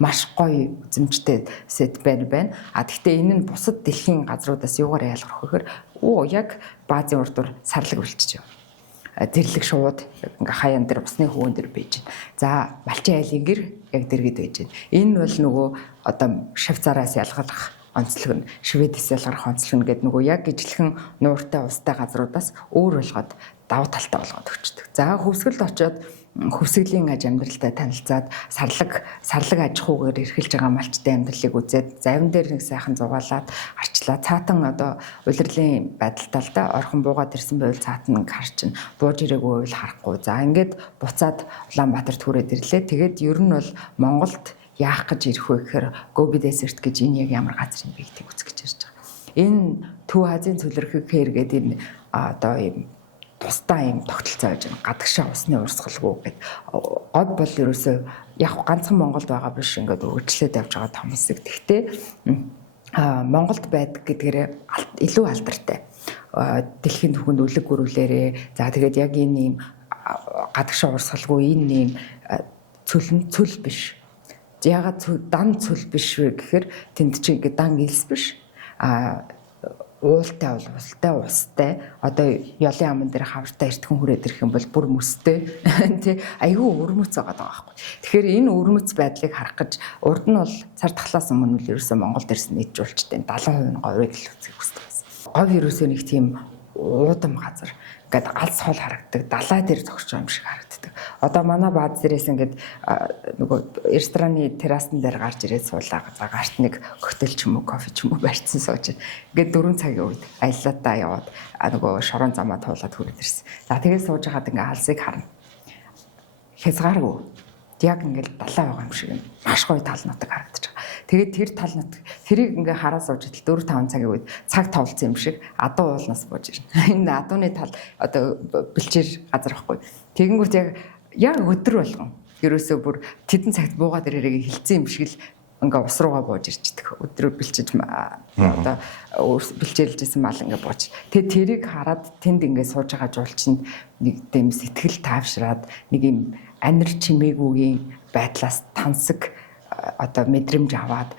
Маш гоё үзэмжтэй сет байна. Гэхдээ энэ нь бусад дэлхийн газруудаас юугаар ялгарх вэ гэхээр яг баазын урдуур сарлаг үлчиж байна. Зэрлэг шууд ингээ хаяан дээр усны хөвөн дээр байж байна. За малчин айлын гэр яг дэргэд байж байна. Энэ бол нөгөө одоо Швейцараас ялгарх онцлог нь, Шведээс ялгарх онцлог нь гэдэг нөгөө яг ижлэхэн нууртай устай газруудаас өөр болгоод давуу талтай болгоод өгчдөг. За хөвсгөлд очиод хөвсгөлийн аж амьдралтай танилцаад сарлаг аж ахуйгээр эрхэлж байгаа малчтай амьдралыг үзээд завин дээр нэг сайхан зугаалаад арчлаа. Цаатан одоо улирлын байдалтай л да орхон буугаад ирсэн байвал цаатан харчин бууж ирээгүй байвал харахгүй. За ингээд буцаад Улаанбаатарт хүрээд ирлээ. Тэгээд ер нь бол Монголд яах гэж ирэх вэ гэхээр Гоби Desert гэж энэ яг ямар газар юм бэ гэдгийг үзэх гэж ирж байгаа. Энэ Төв Азийн цөлөрхөг хэр гэдэг энэ одоо ийм тусдаа юм тогтолцоо байж байгаа. Гадагшаа усны урсгалгүй гэдэг. Год бол ерөөсөө яг ганцхан Монголд байгаа биш ингээд өргөжлөөд явж байгаа том хэсэг. Гэхдээ Монголд байдаг гэдгээр илүү алдартай. Дэлхийн түвшинд үлэг гөрүүлээрээ за тэгээд яг энэ ийм гадагшаа урсгалгүй энэ ийм цөл биш. Ягаад дан цөл биш вэ гэхээр тэнд чи ингээд дан илс биш. Уултай бол устай одоо ёлын аман дээр хавртай эртхэн хүрээд ирэх юм бол бүр мөстэй тий айгүй өрмөц байгаа байхгүй. Тэгэхээр энэ өрмөц байдлыг харах гэж урд нь бол цар тахлаас өмнө л ерөөсөө Монголд ирсэн нийт жуулчдын 70% нь говийг л үзэх хүсдэг байсан. Говь ерөөсөө нэг тийм уудам газар ингээд алс хол харагддаг, далай дээр зогсож байгаа юм шиг харагддаг. Одоо манай бааз дээрээс ингээд нөгөө рестораны террасн дээр гарч ирээд суулаа. За гарт нэг коктейл ч юм уу, кофе ч юм уу барьцсан сууж. Ингээд 4 цагийн үед аяллаатаа яваад нөгөө шорон замаа туулаад хүрээд ирсэн. За тэгээд сууж хагаад ингээд алсыг харна. Хязгааргүй. Яг ингээд далай байгаа юм шиг юм. Маш гоё тал нутаг харагдаж байгаа. Тэгээд тэр тал нутаг тэрийг ингээд хараа сууж идэл 4-5 цагийн үед цаг тавлцсан юм шиг адуу уулнаас бууж ирнэ. Энэ адууны тал одоо бэлчээр газар байхгүй. Тэгэнгүүт яг өдөр болгон ерөөсөө бүр тэдэн цагт буугаад ирээрээ хилцсэн юм шиг л ингээ ус руугаа бууж ирчихдэг. Өдрөө бэлчиж одоо бэлчээлжсэн мал ингээ бууж. Тэгээ тэрийг хараад тэнд ингээ сууж байгаа жуулчинд нэг дэм сэтгэл таавшраад нэг юм анир чимээгүүгийн байдлаас тансаг одоо мэдрэмж аваад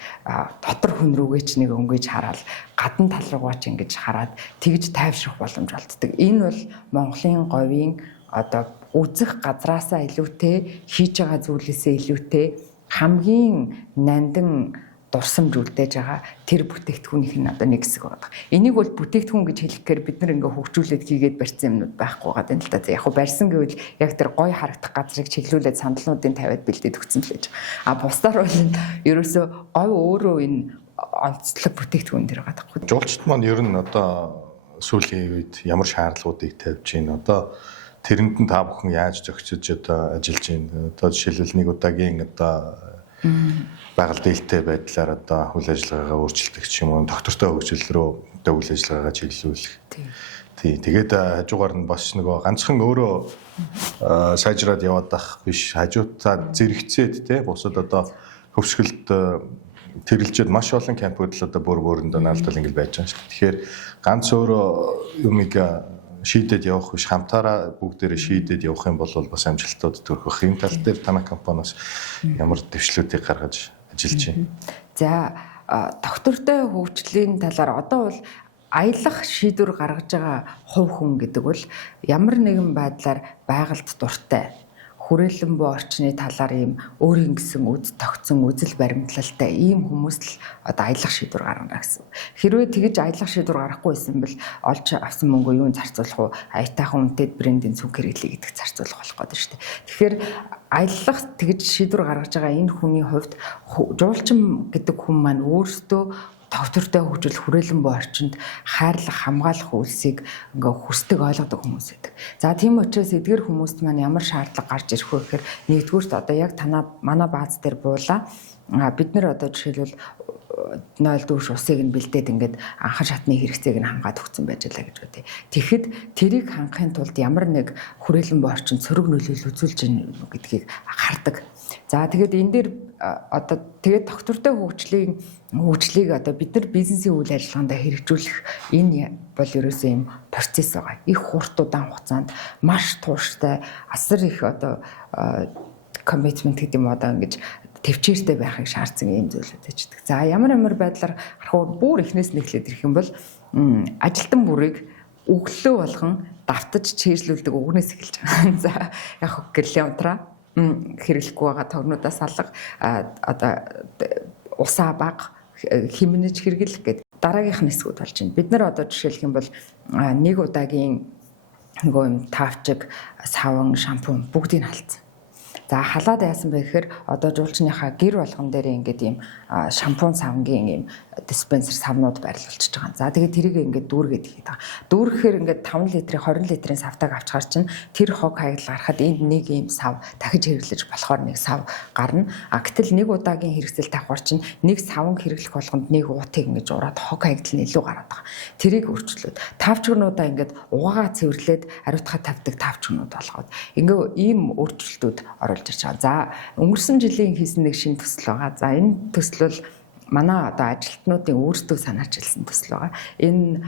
дотор хүн рүүгээ ч нэг өнгөж хараад гадна тал руугаа ч ингэж хараад тэгж тайвшрах боломж олддог. Энэ бол Монголын говийн одоо үзэх газраасаа илүүтэй хийж байгаа зүйлээсээ илүүтэй хамгийн нандин дурсамж үлдээж байгаа тэр бүтээгдэхүүнийх нь одоо нэг хэсэг байгаа. Энийг бол бүтээгдэхүүн гэж хэлэхээр бид нар ингээ хөгжүүлээд хийгээд барьсан юмнууд байхгүй байгаа юм л да. Яг хөө барьсан гэвэл яг тэр гой харагдах газрыг чиглүүлээд сандалнуудын тавиад бэлдээд өгсөн л гэж. Бусдаар бол ерөөсөө гой өөрөө энэ онцлог бүтээгдэхүүн дэр байгаа байхгүй. Жуулчд маань ер нь одоо сүүлийн үед ямар шаардлагуудыг тавьж байна? Одоо тэрэнд нь та бүхэн яаж зохицож одоо ажиллаж байна? Одоо жишээлбэл нэг удаагийн одоо байгаль дээлтэй байдлаар одоо үйл ажиллагаагаа өөрчилдөг ч юм уу, доктортой хөгжил рүү одоо үйл ажиллагаагаа чиглүүлэх. Тий. Тэгээд хажуугаар нь бас нөгөө ганцхан өөрөө сайжраад яваад ах биш, хажуутаа зэрэгцээд те бусад одоо хөвсгөлд тэрэлжээд маш олон кампууд л одоо бүр бүрөндөө наалдал ингэж байж байгаа шүү дээ. Тэгэхээр ганц өөрөө юмыг шийдээд явах биш, хамтаараа бүгдээрээ шийдээд явах юм бол бас амжилтууд төрөх. Энэ тал дээр танай компаниас ямар дэвшлүүдийг гаргаж ажиллаж байна? За, доктортой хөгжлийн талаар одоо бол аялах шийдвэр гаргаж байгаа хувь хүн гэдэг бол ямар нэгэн байдлаар байгальд дуртай, хүрээлэн буй орчны талаар ийм өөрийн гэсэн үд тогтсон үзэл баримтлалтай ийм хүмүүс л одоо аялах шийдвэр гаргана гэсэн. Хэрвээ тэгж аялах шийдвэр гаргахгүй байсан бол олж авсан мөнгөө юунд зарцуулах уу? Аятайхан үнэтэй брендийн цүнх хэрэглээ гэдэг зарцуулах болох гэдэг шүү дээ. Тэгэхээр аялах тэгж шийдвэр гаргаж байгаа энэ хүний хувьд жуулчин гэдэг хүн маань өөрсдөө тогтвортой хөгжил хүрээлэн буй орчинд хайрлах, хамгаалах үйлсийг ингээ хүсдэг, ойлгодог хүмүүс байдаг. За тийм учраас эдгээр хүмүүст маань ямар шаардлага гарч ирэх вэ гэхээр нэгдүгüүрт одоо яг манай бааз дээр буулаа. Бид нэр одоо жишээлбэл 0 дүүш усыг нь бэлдээд ингээд анхан шатны хэрэгцээг нь хамгаад өгсөн байж лаа гэж бодъё. Тэгэхэд тэрийг хангахын тулд ямар нэг хүрээлэн буй орчинд сөрөг нөлөөлөл үзүүлж гэнэ гэдгийг хардаг. За тэгээд энэ дээр одоо тэгээд доктортой хөгжлийг одоо бид нар бизнесийн үйл ажиллагаанд хэрэгжүүлэх энэ бол ерөөсөө юм процесс байгаа. Их хурд удаан хугацаанд маш тууштай асар их одоо commitment гэдэг юм одоо ингэж төвчээртэй байхыг шаардсан юм зүйлүүд ажигдаг. За ямар байдлаар харах бүр эхнээс нь эхлээд ирэх юм бол ажилтан бүрийг өглөө болгон давтаж чийжлүүлдэг үгнээс эхэлж байгаа. За яг гэрлээ унтраа хэрэглэхгүй байгаа тогнуудаас алга одоо усаа баг химнэж хэрэглэх гэдэг дараагийнх нь хэсгүүд болж байна. Бид нар одоо жишээлх юм бол нэг удаагийн нөгөө юм тавчиг, савн, шампунь бүгдийг халдсан. За халаад яасан бэ гэхээр одоо жуулчныхаа гэр болгон дээр ингээд ийм шампунь савнгийн ийм диспенсер савнууд байрлуулчихж байгаа. За тэгээд тэрийг ингээд дүүргээд хийдэг байгаа. Дүүрэхээр ингээд 5 литрийн 20 литрийн савтаг авчгаар чинь тэр хог хаягдл гарахад энд нэг ийм сав дахиж хэрэглэж болохоор нэг сав гарна. Гэтэл нэг удаагийн хэрэгцэл тавхаар чинь нэг савн хэрэглэх болгонд нэг уутыг ингээд ураад хог хаягдл нь илүү гараад байгаа. Тэрийг өөрчлөөд тавчгнуудаа ингээд угаагаа цэвэрлээд ариутгаа тавьдаг тавчгнууд болгоод ингээд ийм өөрчлөлтүүд оруулж ирж байгаа. За өнгөрсөн жилийн хийсэн нэг шинэ төсөл байгаа. За энэ төсөл бол манай одоо ажилтнуудын өөрсдөө санаачилсан төсөл байгаа. Энэ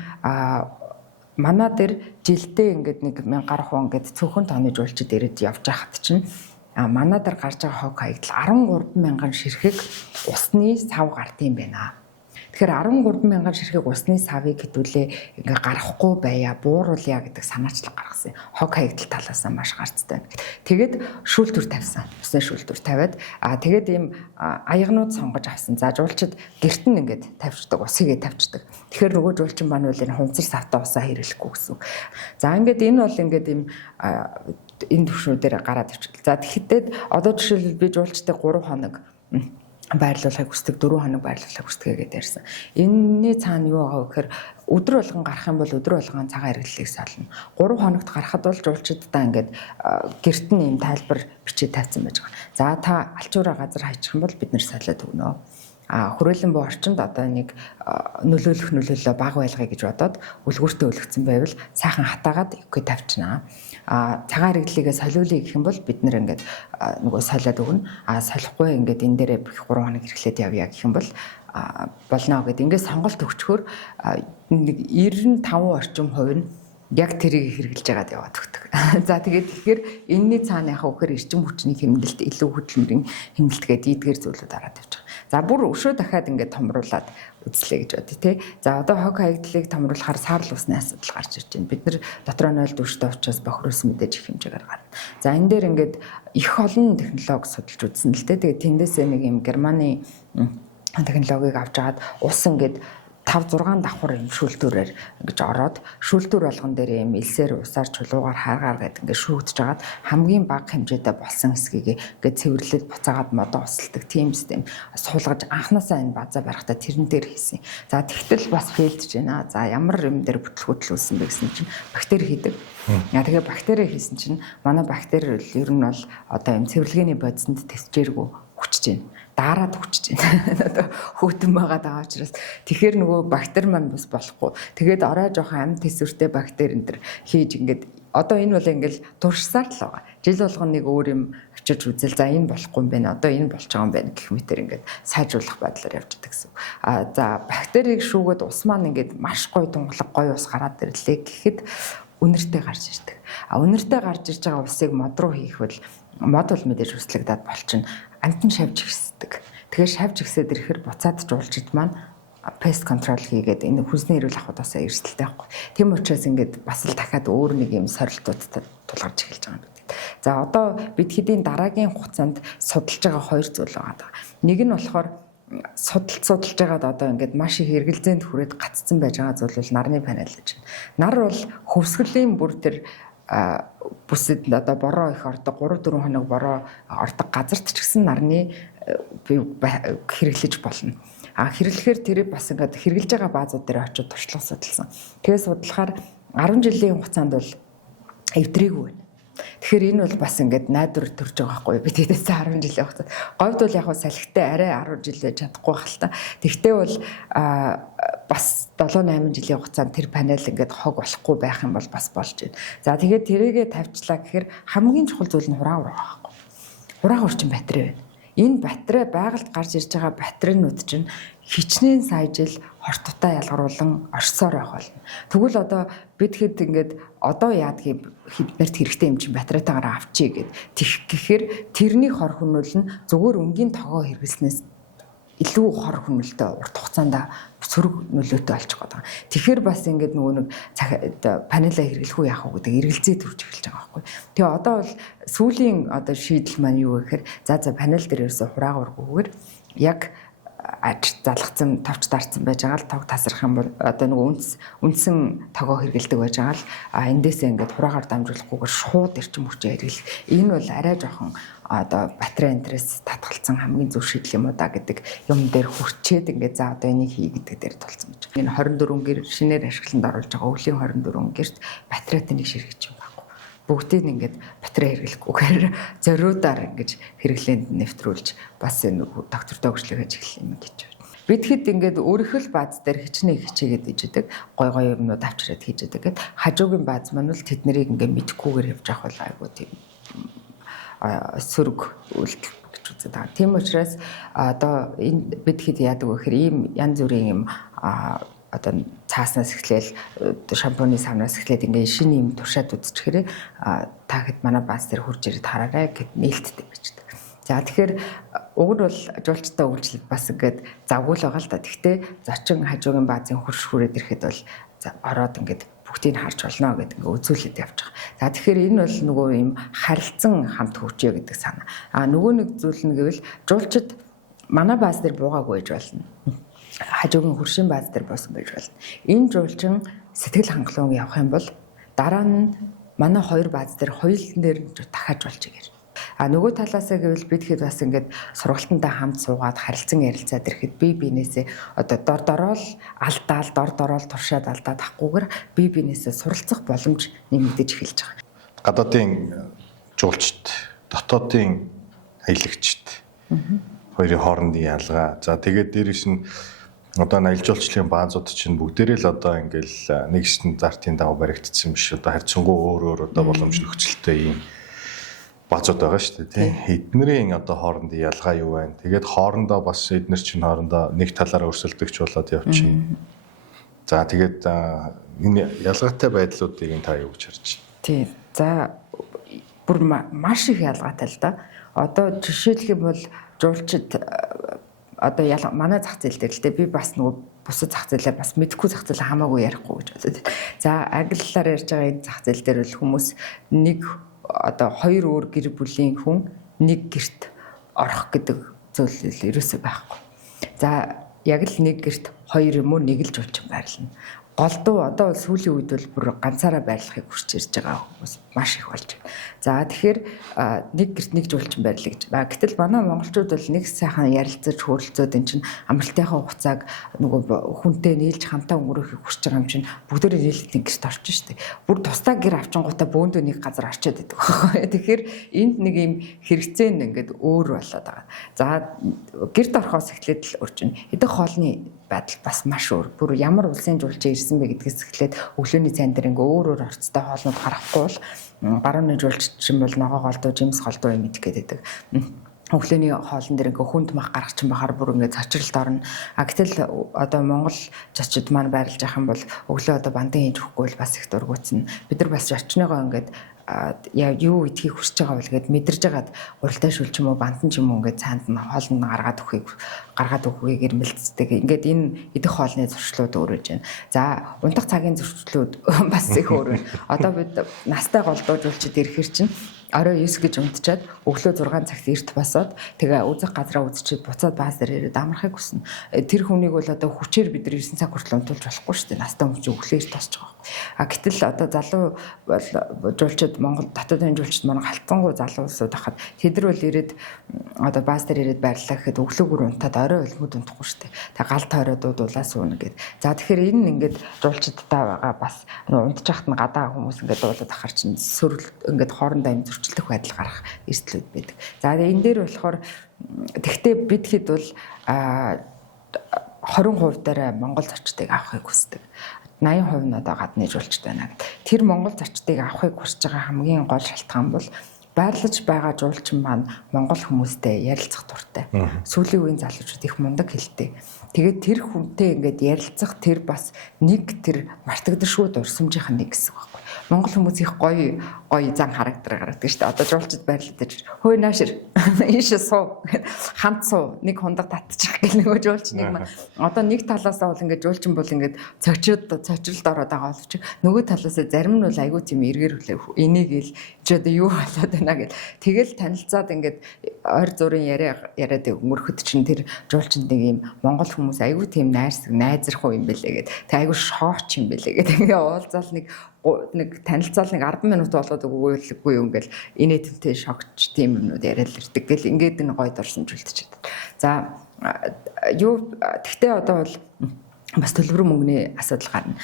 манай дээр жилдээ ингээд нэг 1000 гаруй хүн ингээд цөөхөн тооны жуулчид ирээд явж байхад чинь манай дээр гарч байгаа хог хаягдл 13,000 ширхэг усны сав гардыг байна. Тэгэхээр 13,000 ширхэг усны савыг хэдүүлээ ингээ гарахгүй байя, бууруулъя гэдэг санаачлаг гаргасан. Хог хаягдл талаас нь маш гарцтай байна. Тэгээд шүүлтүр тавьсан. Усны шүүлтүр тавиад тэгээд ийм аягнууд сонгож авсан. За жуулчид гэрт нь ингээд тавьчихдаг, усыгээ тавьчихдаг. Тэгэхээр нөгөө жуулчин маань үл энэ хунцар савтаа усаа хэрэглэхгүй гэсэн. За ингээд энэ бол ингээд ийм энэ төвшнүүдээр гараад ивчихлээ. За тэгэхдээ одоо жишээлбэл би жуулчтай 3 хоног байрлуулахыг хүсдэг, 4 хоног байрлуулахыг хүсдэг гэдээ ярьсан. Энэний цаана юу байгаа вэ гэхээр өдөр болгон гарах юм бол өдөр болгон цагаан хэрэглэлийг солино. 3 хоногт гарахад бол жуулчдаа ингээд гэрт нь юм тайлбар бичиж тавьсан байж байгаа. За та алчуураа газар хайчих юм бол бид нэр солиод өгнө. Хүрээлэн буй орчинд одоо нэг нөлөөлөл бага байлгая гэж бодоод үлгүүртээ өлгцэн байвал сайхан хатаагаад өгөхөд тавьчихна. Цагаан хэрэглээгээ солиулъя гэх юм бол бид нэр ингээд нөгөө солиод өгнө. Солихгүй ингээд энэ дээрээ 3 хоног хэрэглээд явъя гэх юм бол болно гэд ингээд сонголт өгчхөөр нэг 95% орчим хувь нь яг тэрийг хэрэгжилж байгаад яваад өгдөг. За тэгээд тэгэхээр энэний цаана яхаа өгөхөр эрчим хүчний хэмнэлт, илүү хөдөлмөрийн хэмнэлтгээд ийдгээр зүйлүүд ороод явж байгаа. За бүр өшөө дахиад ингээд томруулаад үзлээ гэж бодъё тий. За одоо хог хаягдлыг томруулахаар саарл усны асуудал гарч ирж байна. Бид нар дотроо 0 дүрштэй учраас бохирсон мэдээж их хэмжээгээр гарна. За энэ дээр ингээд их олон технологи судалж үзсэн л дээ. Тэгээд тэндээсээ нэг юм Германы технологиг авч агаад ус ингээд 5-6 давхар юм шүүлтүүрээр ингэж ороод шүүлтүүр болгон дээр юм элсээр усаар чулуугаар хаагаар гэдэг ингээд шүүгдэж агаад хамгийн бага хэмжээтэй болсон хэсгийг ингээд цэвэрлээд буцаагаад модоо усалдаг тийм систем суулгаж анханасаа энэ базаа барихтаа тэрэн дээр хийсэн. За тэгтэл бас фейлдэж байна. За ямар юм дээр бүтлгүүтлүүлсэн бэ гэсэн чинь бактери хийдэг. Тэгээ бактери хийсэн чинь манай бактери ер нь бол одоо юм цэвэрлэгээний бодисонд тесчээргүй хүчж байна. Дараад хүчж байна. Одоо хөтөн байгаа даа учраас тэгэхээр нөгөө бактери маань бас болохгүй. Тэгээд орой жоохон амт тэсвэртэй бактери энэ төр хийж ингээд одоо энэ бол ингээл туршсаар л байгаа. Жил болгоно нэг өөр юм очиж үзэл за энэ болохгүй юм байна. Одоо энэ болж байгаа юм байна гэх мэтэр ингээд сайжруулах байдлаар явж байгаа гэсэн. За бактерийг шүүгээд ус маань ингээд маш гоё тунгалаг гоё ус гараад ирлээ гэхэд үнэртэй гарч ирдэг. Үнэртэй гарч ирж байгаа усыг мод руу хийхвэл мод бол мэдээж үслэгдээд болчихно. Амтан шавж ихсдэг. Тэгэхээр шавж ихсээд ирэхээр буцаад жуулчид маань pest control хийгээд энэ хүнсний эрүүл ахуйдаас эрсдэлтэй байхгүй. Тийм учраас ингээд бас л дахиад өөр нэг юм сорилтуудад тулгарч эхэлж байгаа юм бид. За одоо бид хэдийн дараагийн хугацаанд судалж байгаа хоёр зүйл байгаа. Нэг нь болохоор судалж байгаад одоо ингээд маш их эргэлзээнд хүрээд гаццсан байж байгаа зүйл бол нарны панел гэж байна. Нар бол хөвсгөлийн бүр тэр бүсэд одоо бороо их ордог 3-4 хоног бороо ордог газарт ч гэсэн нарны хэрэглэж болно. Хэрэглэхээр тэрийг бас ингээд хэрэглэж байгаа баазууд дээр очиж туршлага судалсан. Тэгээ судлахаар 10 жилийн хугацаанд бол эвдрээгүй байна. Тэгэхээр энэ бол бас ингээд найдвар төрж байгаа байхгүй бид хэдээс 10 жилийн хугацаанд. Говьд бол яг салхитай арай 10 жил байж чадахгүй байх л та. Тэгтээ бол бас 7-8 жилийн хугацаанд тэр панел ингээд хог болохгүй байх юм бол бас болж байна. За тэгээд тэрийгэ тавьчлаа гэхээр хамгийн чухал зүйл нь хурааг байгаа байхгүй. Хурааг орчин батарей байна. Энэ батарей байгальд гарч ирж байгаа батарейнууд чинь хичнээн сая жил хортотоо ялгаруулан оршсоор байх болно. Тэгвэл одоо бид хэд ингээд одоо яадгийг биднэрт хэрэгтэй юм чинь батарейтайгаар авчий гэд тэгэх гэхээр тэрний хор хөнөөл нь зүгээр өнгийн тогоо хэрэглэснээс илүү хор хөнөөлтөй урт хугацаанд сөрөг нөлөөтэй болчих гээд байгаа. Тэгэхээр бас ингээд нөгөө нэг панелаа хэрэглэх үү яах вэ гэдэг эргэлзээ төрж эхэлж байгаа байхгүй. Тэгээ одоо бол сүүлийн одоо шийдэл маань юу гэхээр за панел дээр ерөөсө хураагааргүйгээр яг залгацсан товч дарцсан байж байгаа л тог тасрах юм бол одоо нөгөө үндсэн тогоо хэрэгэлдэг байж байгаа л эндээсээ ингээд хураагаар дамжуулахгүйгээр шууд эрчим хүчээ хэрэглэх. Энэ бол арай жоохон одоо батарей энтрээс татгалцсан хамгийн зөв шийдэл юм уу да гэдэг юм дээр хүрчээд ингээд за одоо энийг хий гэдэг дээр тулцсан гэж. Энэ 24 гэр шинээр ашиглалтанд оруулж байгаа өвлийн 24 гэрт батарейтай нэг ширхэж юм байхгүй. Бүгдийг ингээд батарей хэрэглэхгүйгээр зориудаар ингэж хэрэглээнд нэвтрүүлж бас энэ доктортой хөгжлөгөж эхлэх юм гэж байна. Бид хэд ингээд өөрийнхөө л бааз дээр хичнээн хичээгээд ижидэг гой гой юмнууд авчираад хийж идэг гэд хажуугийн бааз маань л тэд нарыг ингээд мэдхгүйгээр явж авах бол айгуу тийм сөрөг үйлдэл гэж үздэг байгаа. Тийм учраас одоо энэ бид хэд яадаг вэ гэхээр ийм янз бүрийн юм одоо цааснаас эхлээл шампуны савнаас эхлээд ингээд шинэ юм туршаад үзчихээрээ та хэд манай бааз дээр хурж ирээд хараарай гэд нээлттэй байж байгаа. За тэгэхээр уг нь бол жуулчтай үйлчлэл бас ингээд завгүй л байгаа л да. Гэхдээ зочин хажуугийн баазын хурш хүрээд ирэхэд бол ороод ингээд бүгдийг харж болно гэдэг ингээд үзүүлээд явж байгаа. За тэгэхээр энэ бол нөгөө юм харилцан хамт хөгжөө гэдэг санаа. Нөгөө нэг зүйл нь гэвэл жуулчид манай бааз дээр буугаагүй байж болно. Хажуугийн хуршийн бааз дээр буусан байж болно. Энэ жуулчин сэтгэл хангалуун явах юм бол дараа нь манай хоёр бааз дээр хоёулнэр дахиад жуулж игээр. Нөгөө талаасаа гэвэл бид хэд бас ингээд сургалтандаа хамт суугаад харилцан ярилцаад ирэхэд бие биенээсээ одоо дор дороол туршаад алдаад ахгүйгээр бие биенээсээ суралцах боломж нэмэгдэж эхэлж байгаа. Гадаадын жуулчд, дотоодын аялагчд хоёрын хоорондын ялгаа. За тэгээд дээрээс нь одоо аялал жуулчлалын баазууд чинь бүгдээрээ л одоо ингээл нэг стандартын дагуу баригдсан биш. Одоо харьцангуй өөр одоо боломж нөхцөлтэй юм баазууд байгаа шүү дээ тийм. Эднэрийн одоо хоорондын ялгаа юу вэ? Тэгээд хоорондоо бас эднэр чинь хоорондоо нэг талаараа өрсөлдөгч болоод явчихна. За тэгээд энэ ялгаатай байдлуудыг та юу гэж харж байна? Тийм. За бүр маш их ялгаатай л да. Одоо жишээлх юм бол жуулчид одоо манай зах зээл дээр л дээ би бас нөгөө бусад зах зээлээ бас мэдэхгүй зах зээлээ хамаагүй ярихгүй гэж бодод. За англиар ярьж байгаа энэ зах зээл дээр бол хүмүүс нэг одоо хоёр өөр гэр бүлийн хүн нэг гэрт орох гэдэг зүйл ерөөсөй байхгүй. За яг л нэг гэрт хоёр юм уу нэг л жуулчин байрлана. Голдуу одоо сүүлийн үед бол бүр ганцаараа байрлахыг хүсч ирж байгаа хүмүүс маш их болж байна. За тэгэхээр нэг гэрт нэг жуулчин байрлаа гэж. Гэтэл манай монголчууд бол нэг сайхан ярилцаж хөрөлцөөд эн чинь амралтынхаа хугацааг нөгөө хүнтэй нийлж хамтаа өнгөрөхийг хүсэж байгаа юм чинь бүгдээрээ нийлээд нэг гэрт орчих штеп. Бүр тусдаа гэр авчингуудаа бөөндөө нэг газар орчоод идэг байхгүй. Тэгэхээр энд нэг юм хэрэгцээ нь ингээд өөр болоод байгаа. За гэрт орохоос эхлээд л өрчин. Хэдэн хоолны байдал бас маш өөр. Бүр ямар улсын жуулчин ирсэн бэ гэдгээс эхлээд өглөөний цайн дээр ингээ өөр орцтой хоолнууд гарахгүй бол барууны жуулчин бол ногоо голдуу, жимс голдуу юм идэх гэдэг. Өглөөний хоолн дээр ингээ хүнд мах гаргачин бахаар бүр ингээ цочролд орно. Гэтэл одоо Монгол зочид маань байрлаж явах юм бол өглөө одоо бандын хийж өгөхгүй бол бас их дургуутсан. Бид нар бас зочныгоо ингээд юу идхийг хүсэж байгаа бол гээд мэдэрж байгаад уралдай шүл ч юм уу бантан ч юм уу ингээд цаанд нь хоол нь гаргаад өгөхийг ирмэлцдэг. Ингээд энэ идэх хоолны зуршлууд өөрөж байна. За унтах цагийн зуршлууд бас их өөр байна. Одоо бид настай голдуужуулчид ирэхэр чинь орой 9 гэж унтчаад өглөө 6 цагт эрт босоод тэгээ үзэх газраа үзчихэд буцаад бааз дээр ирээд амрахыг хүснэ. Тэр хүнийг бол одоо хүчээр бид нар 9 цаг хүртэл унтуулж болохгүй шүү дээ. Настай хүн чинь өглөө эрт босч байгаа. Гэтэл одоо залуу жуулчид Монгол дотоодын жуулчид манай галцсангуй залуусууд хахад тэд нар бол ирээд одоо бааз дээр ирээд байрлаа гэхэд өглөөгөр унтаад орой өлмөд унтахгүй шүү дээ. Тэгээ гал тойроод дуулаа сууна гэд. За тэгэхээр энэ нь ингээд жуулчидтай байгаа бас унтж яхад нь гадаа хүмүүс ингээд дуулаад ахаар чинь сөрөл ингээд хоорондоо юм зөрчилдөх байдал гарах эрсдлүүд байдаг. За энэ дээр болохоор тэгтээ бид хэд бол 20% дээр Монгол зочдыг авахыг хүсдэг. 80% нь одоо гадны жуулчд байна гэд. Тэр Монгол зочдыг авахыг хүсэж байгаа хамгийн гол шалтгаан бол байрлаж байгаа жуулчин маань монгол хүмүүстэй ярилцах дуртай. Сүүлийн үеийн залуучууд их мундаг хэлтэй. Тэгээд тэр хүнтэй ингээд ярилцах тэр бас нэг тэр мартагдашгүй дурсамжийнх нь нэг хэсэг байхгүй. Монгол хүмүүс их гоё зан характер гаргадаг шүү дээ. Одоо жуулчид байрлаад хөөе наашир ийш суу хамт суу нэг хундаг татчих гэх нөгөө жуулчныг маань одоо нэг талаасаа бол ингээд жуулчин бол ингээд цочролд ороод байгаа боловч нөгөө талаасаа зарим нь бол айгүй тийм эргэр энийгэл чи одоо юу болоод байна гэл тэгэл танилцаад ингээд ойр зургийн яриад өнгөрөхөд чинь тэр жуулчинд нэг юм монгол хүмүүс айгүй тийм найзрах юм бэлээ гэд тэг айгүй шооч юм бэлээ гэд ингээ уулзаал нэг танилцаал нэг 10 минут болгоод өгөөлгүй юм ингээл инээдтэй шогч тийм юмнууд яриад л ирдэг гэл ингээд энэ гойд орсон зүйлтчихэд. За тэгтээ одоо бол бас төлбөр мөнгөний асуудал гарна.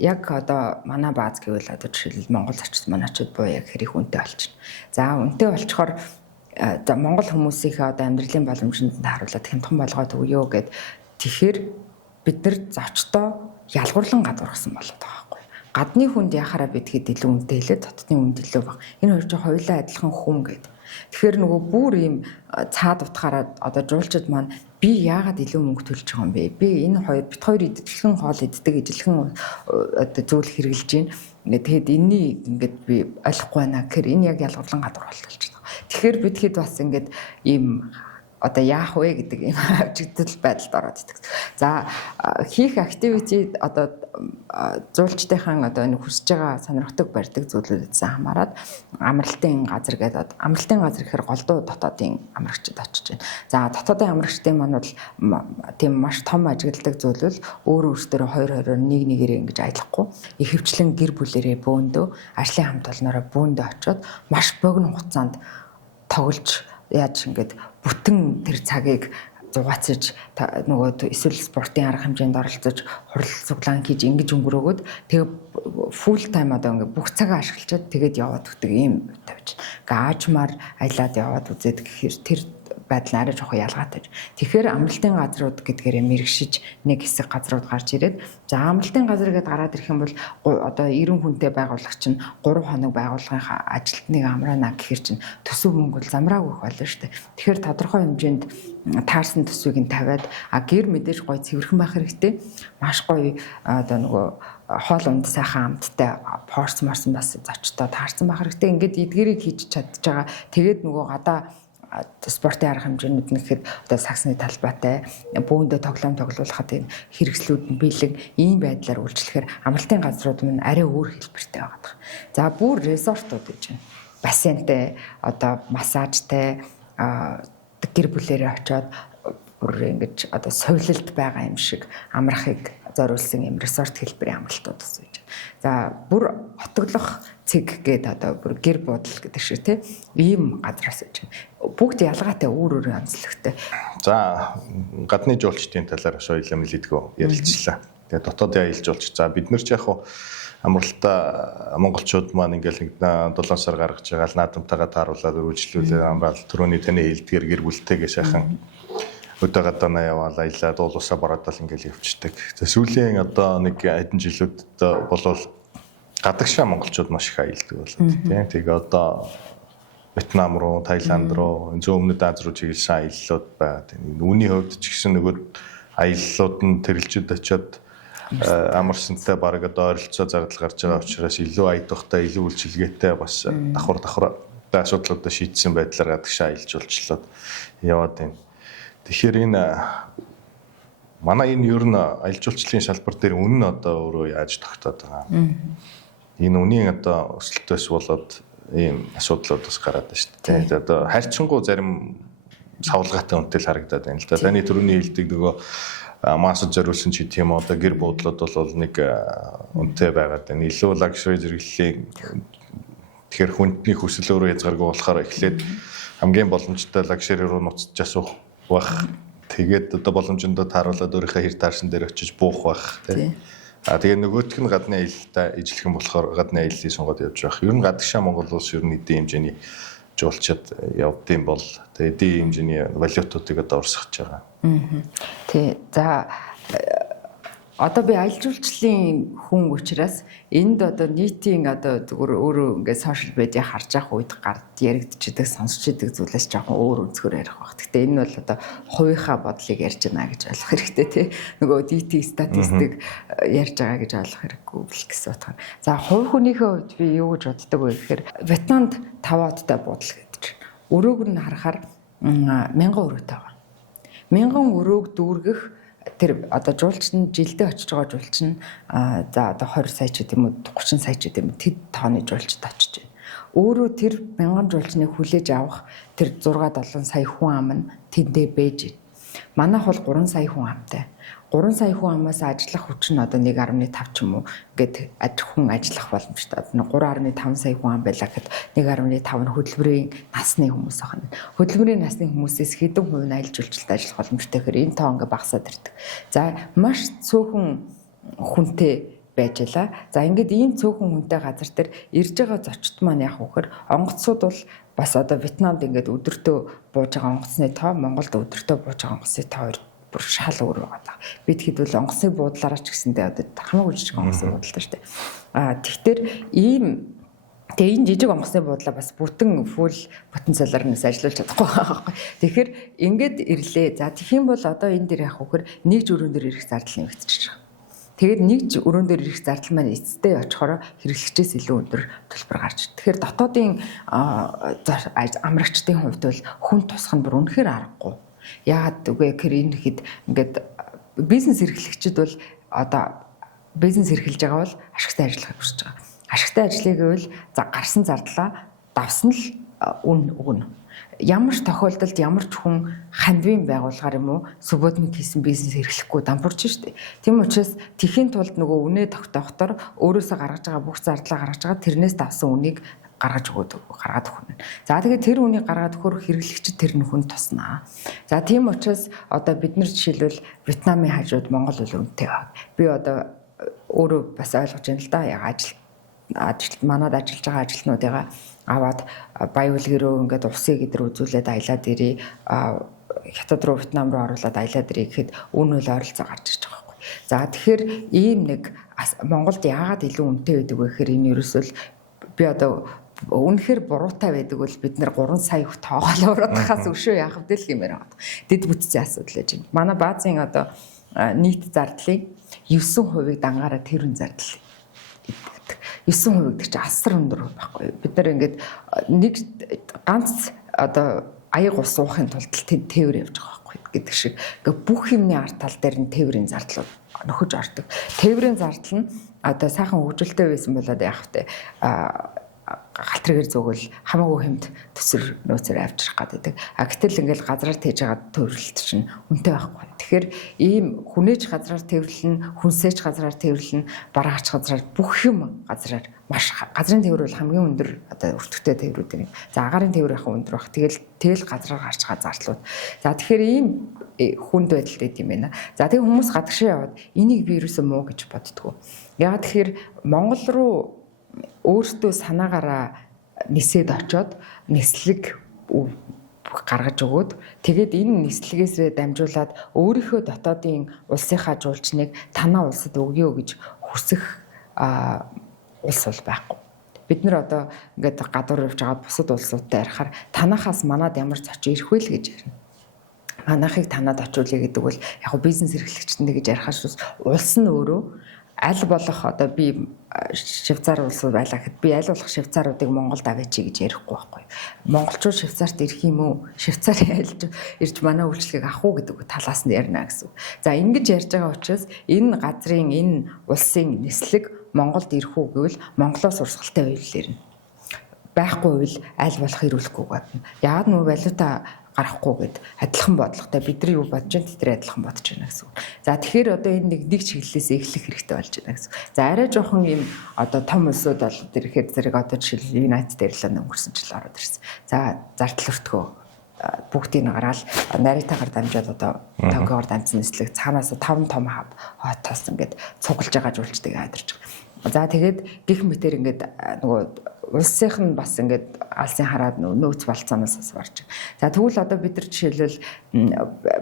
Яг одоо манай бааз гэвэл одоо жишээлбэл Монгол зочид манайчууд буу яг хэрэг үнэтэй болчихно. За үнэтэй болчихоор Монгол хүмүүсийнхээ одоо амьдралын боломжинд тааруулаад хямдхан болгоод өгөө гэд тэгэхээр бид нар зочдоо ялгуурлан гадуурхсан болоод байгаа байхгүй. Гадны хүнд яхаараа бидгээд илүү үнэтэй хэлээ дотны үнд илүү баг. Энэ хоёр чинь хоёулаа адилхан хүн гэд. Тэгэхээр нөгөө бүр ийм цаад утгаараа одоо жуулчид маань би яагаад илүү мөнгө төлж байгаа юм бэ? Би энэ бид хоёр идэвхлэн хоол иддэг ижилхэн одоо зүйл хэрэгжилж байна. Тэгээд энэний ингээд би ойлгохгүй байна гэхээр энэ яг ялгуурлан гадуур болтолж байна. Тэгэхээр бид хэд бас ингээд ийм одоо яах вэ гэдэг юм авчигдал байдалд ороод идэг. За хийх activity одоо зуулчдынхан одоо энэ хүсэж байгаа сонирхдаг барьдаг зүйлүүдээс хамаарат амралтын газар гэдэг амралтын газар гэхээр голдуу дотоодын амрагчид очиж байна. За дотоодын амрагчдын маань бол тийм маш том ажигладаг зүйл бол өөрөөрөө 2-2-оор нэг-нэгээрээ ингэж аялахгүй ихэвчлэн гэр бүлэрээ бөөндөө ажлын хамт олноороо бөөндөө очиод маш богино хугацаанд тоглож яаж ингэж бүтэн тэр цагийг зугаацж нөгөө эсвэл спортын арга хэмжээнд оролцож хурал цуглаан хийж ингэж өнгөрөөгөөд тэгээ фул тайм одоо ингээ бүх цагаа ашиглаад тэгээд яваад өгдөг юм тавьж. Гаажмаар аялаад яваад үзээд гэхээр тэр байдал нь арай жоохон ялгаатай. Тэгэхээр амралтын газрууд гэдгээрээ мэрэгшиж нэг хэсэг газрууд гарч ирээд за амралтын газар гэдээ гараад ирэх юм бол одоо 90 хүнтэй байгуулагч нь 3 хоног байгууллагын ажилтныг амраана гэхээр чинь төсөв мөнгө бол замраагүй болно шүү дээ. Тэгэхээр тодорхой хэмжээнд таарсан төсвийг нь тавиад гэр мэдээж гоё цэвэрхэн байх хэрэгтэй. Маш гоё одоо нөгөө хоол унд сайхан амттай порц марсан бас зочтой таарсан байх хэрэгтэй. Ингээд эдгэрийг хийж чадчих байгаа. Тэгээд нөгөө гадаа спортын арга хэмжээнүүд нь гэхэд одоо сагсны талбайтай бүүндээ тоглоулахад энэ хэрэгслүүд нь бэлэг ийм байдлаар үйлчлэхээр амралтын газрууд нь арай өөр хэлбэртэй байгаа. За бүр резортууд гэж байна. Бассейнтэй, одоо массажтай, гэр бүлээрээ очиод бүр ингэж одоо совилалд байгаа юм шиг амрахыг зориулсан юм резорт хэлбэрийн амралтууд ус гэж. За бүр хотоглох цэг гэдэг одоо бүр гэр буудал гэдэг шиг тийм ийм газраас гэж. Бүгд ялгаатай өөр өөр онцлогтой. За гадны жуулчдын талаар соёлын мэдээлэлгүй ярилцлаа. Тэгээ дотоодын аялал жуулч. За бид нар ч яг амралтаа монголчууд маань ингээл 7 сар гаргаж байгаа л наадамтайгаа тааруулаад үргэлжлүүлээ амраал түрүүний таны хэлдгээр гэр бүлтэйгээ сайхан өдөө гадаанаа яваал аялаад уулуусаа бараадал ингээл явчихдаг. За сүүлийн одоо нэг хэдэн жилүүд болвол гадагшаа монголчууд маш их аялдаг болоод тийм. Тэгээ одоо Вьетнам руу, Таиланд руу, зүүн өмнөд Аз руу чиглэсэн аяллууд байгаа. Тийм. Үүний хувьд ч гэсэн нөгөө аяллууд нь тэрэлжид очиод амарсантай баг одоо ойролцоо зардал гарч байгаа учраас илүү аядахтай, илүү үйлчилгээтэй бас давхар асуудлуудаа шийдсэн байдлаар гадагшаа аялж болчлоод яваад байна. Тэгэхээр энэ манай энэ ер нь аялал жуулчлалын салбар дээр үнэн нь одоо өөрөө яаж тогтоод байгаа. Энэ үнийн одоо өсөлтөөс болоод ийм асуудлууд бас гараад байна шүү дээ. Одоо хайрцангуй зарим савлгаатай үнэтэй л харагдаад байна л да. Таны түрүүний хэлдэг нөгөө массаж зориулсан ч тийм одоо гэр буудлууд бол нэг үнэтэй байгаад байна. Илүү лагшри зэрэглэлийн тэгэхээр хүндний хүсэл өөрөө язгаргүй болохоор эхлээд хамгийн боломжтой лагшри руу нуцж асуух бах. Тэгээд одоо боломжиндөө тааруулаад өөрийнхөө хэр таарсан дээр очиж буух бах тийм. Тэгээ нөгөөх нь гадны аялалтай ижилхэн болохоор гадны аяллыг сонгоод явж байх. Ер нь гадагшаа Монгол улс ер нь эдийн хэмжээний жуулчид явдсан бол тэгээ эдийн хэмжээний валютуудыг одоо урсгаж байгаа. Тий. За одоо би аялал жуулчлалын хүн учраас энд одоо нийтийн одоо зүгээр өөрөө ингээд сошиал медиа харж явах үед гард яригдчихдаг, сонсч идэг зүйлээс жоохон өөр өнцгөр ярих баг. Гэхдээ энэ бол одоо хувийнхаа бодлыг ярьж байна гэж ойлгох хэрэгтэй тий. Нөгөө DT статистик ярьж байгаа гэж ойлгох хэрэггүй бэл гэсэн утгаар. За хувь хүнийхээ хувьд би юу гэж боддог вэ гэхээр Вьетнамд 5 одтой буудал гэдэг чинь. Өрөөг нь харахаар 1000 өрөөтэй байгаа. 1000 өрөөг дүүргэх тэр одоо жуулч нь жилдээ очиж байгаа жуулч нь за одоо 20 сая ч гэдэм үү 30 сая ч гэдэм үү тэд тооны жуулчд очиж байна. Өөрөө тэр 1000 жуулчныг хүлээж авах тэр 6-7 сая хүн ам нь тэндээ бэж байна. Манайх бол 3 сая хүн амтай. 3 сая хүн амаас ажиллах хүч нь одоо 1.5 ч юм уу ингээд хүн ажиллах боломжтой. 3.5 сая хүн ам байлаа гэхэд 1.5 нь хөдөлмөрийн насны хүмүүс байна. Хөдөлмөрийн насны хүмүүсээс хэдэн хувь нь аялал жуулчлалд ажиллах боломжтой гэхээр энэ тоо ингээд багасаад ирдэг. За маш цөөхөн хүнтэй байж байлаа. За ингээд ийм цөөхөн хүнтэй газар дээр ирж байгаа зочд маань яах вэ гэхээр онгоцсууд бол бас одоо Вьетнамд ингээд өдөртөө бууж байгаа онгоцны тоо Монголд өдөртөө бууж байгаа онгоцны тоо бүр шал өөр байгаа. Бид хэдвэл онгоцны буудлаараа ч гэсэндээ одоо хамаагүй жижиг онгоцны буудлаа шүү дээ. Тэгэхээр тэгээ энэ жижиг онгоцны буудлаа бас бүтэн фул потенциалаар нь ажиллуулж чадахгүй байгаа байхгүй. Тэгэхээр ингээд ирлээ. За тэгэх юм бол одоо энэ дээр яах вэ гэхээр нэг өрөөн дээр ирэх зардал нэмэгдчихэж байгаа. Тэгээд нэг өрөөн дээр ирэх зардал маань эцэстээ очихоор хэрэглэгчээс илүү өндөр төлбөр гарч. Тэгэхээр дотоодын амрагчдын хувьд бол хүн тусах нь бүр үнэхээр аргагүй. Яагаад үгүй гэхээр энэ хэд ингээд бизнес эрхлэгчид бол одоо бизнес эрхэлж байгаа бол ашигтай ажиллахыг хүсэж байгаа. Ашигтай ажлыг бол гарсан зардлаа давсан л өгнө. Ямар ч тохиолдолд ямар ч хүн хандвийн байгууллагаар юм уу субботник хийсэн бизнес эрхлэхгүй дампуурч штэ. Тийм учраас тэхийн тулд нөгөө үнэ тогтоохоор өөрөөсөө гаргаж байгаа бүх зардлаа гаргаж байгаа тэрнээс давсан үнийг гаргаж гаргаад өгнө. За тэгээд тэр үнийг гаргаад өгөхөөр хэрэглэгчид тэр нөхөнд туснаа. За тийм учраас одоо бид нар жишээлбэл Вьетнамын хажууд Монгол үл үнэтэй баг. Би одоо өөрөө бас ойлгож байна л да. Яг манад ажиллаж байгаа ажилтнуудыгаа аваад баян үлгэрөө ингээд усын гэдэр үзүүлээд аялаад ирээ. Хятад руу Вьетнам руу оруулаад аялаад ирээ гэхэд үн үл ойролцоо гарч ирж байгаа байхгүй. За тэгэхээр ийм нэг Монголд яагаад илүү үнэтэй байдаг вэ гэхээр энэ ерөөсөө би одоо үнэхээр буруутай байдаг бол бид нэр 3 сая их тоогоол уруудахаас өшөө яах вэ гэх юмэр байна. Дэд бүтцийн асуудал гэж байна. Манай баазын одоо нийт зардлын 9% дангаараа тэрүүн зардал. 9% гэдэг чинь асар өндөр байхгүй. Бид нар ингээд нэг ганц одоо аяг ус уухын тулд тэнд тээвэр явж байгаа байхгүй гэдэг шиг. Ингээ бүх юмны ард тал дээр нь тээврийн зардлууд нөхөж ордог. Тээврийн зардал нь одоо сайхан хөгжилтэй байсан болоод яах вэ? Галтрэгээр зүгэл хамаагүй хэмт төсөр нөөцөөр авчрах гэдэг. Гэтэл ингээл газраар тээж байгаа төвөрлөлт чинь үнэтэй байхгүй. Тэгэхээр ийм хүнээж газраар тээвэрлэн, хүнсээж газраар тээвэрлэн, бараач газраар бүх юм газраар маш газрын тээвэр бол хамгийн өндөр одоо өртөгтэй тээврүүд нэг. За агаарын тээвэр яхаа өндөр баг. Тэгэл газраар гарч байгаа зардлууд. За тэгэхээр ийм хүнд байдалтай юм байна. За тэг хүмүүс гадагшаа яваад энийг би ерөөсөө муу гэж боддгоо. Яагаад тэгэхээр Монгол руу өөртөө санаагаараа нисээд очоод нислэг гаргаж өгөөд тэгээд энэ нислэгээс дамжуулаад өөрийнхөө дотоодын улсынхаа жуулчныг танаа улсад өгье гэж хүсэх улс бол байхгүй. Бид нэр одоо ингээд гадуур явж байгаа бусад улсуудтай ярихаар танахаас манад ямар зочин ирэх вэ л гэж ярина. Манайхыг танад очиулъя гэдэг бол яг бизнес эрхлэгчтэй гэж ярихаас улс нь өөрөө аль болох одоо би Швейцар улсууд байлаа гэхэд би аль болох швейцаруудыг Монголд аваач гэж ярихгүй байхгүй. Монголчууд Швейцарт ирэх юм уу? Швейцарын ирж манай үйлчлэгийг авах уу гэдэг талаас нь ярина гэсэн. За ингэж ярьж байгаа учраас энэ газрын энэ улсын нислэг Монголд ирэх үү гэвэл Монголоос урсгалтай байвал ирнэ. Байхгүй бол аль болох ирүүлэхгүй гадна. Яагаад нөө валюта гарахгүй гэд адилхан бодлоготой бидний юу бодож байна тэр адилхан бодож байна гэсэн. За тэгэхээр одоо энэ нэг чиглэлээс эхлэх хэрэгтэй болж байна гэсэн. За арай жоохон юм одоо том улсууд бол ирэхэд зэрэг одоо жишээл United Airlines өнгөрсөн жил ороод ирсэн. За зардал өртгөө бүгдийг нь гараад нарийнтайгаар дамжаад одоо Токиогоор дамжсан нислэг цаанаас 5 том хав хотоос ингээд цуглаж байгаа жуулчдыг хайдарч байгаа. За тэгээд гих мэтэр ингээд нөгөө улсынх нь бас ингээд алсын хараад нөөц болцооноос барж. За тэгвэл одоо бид нар жишээлбэл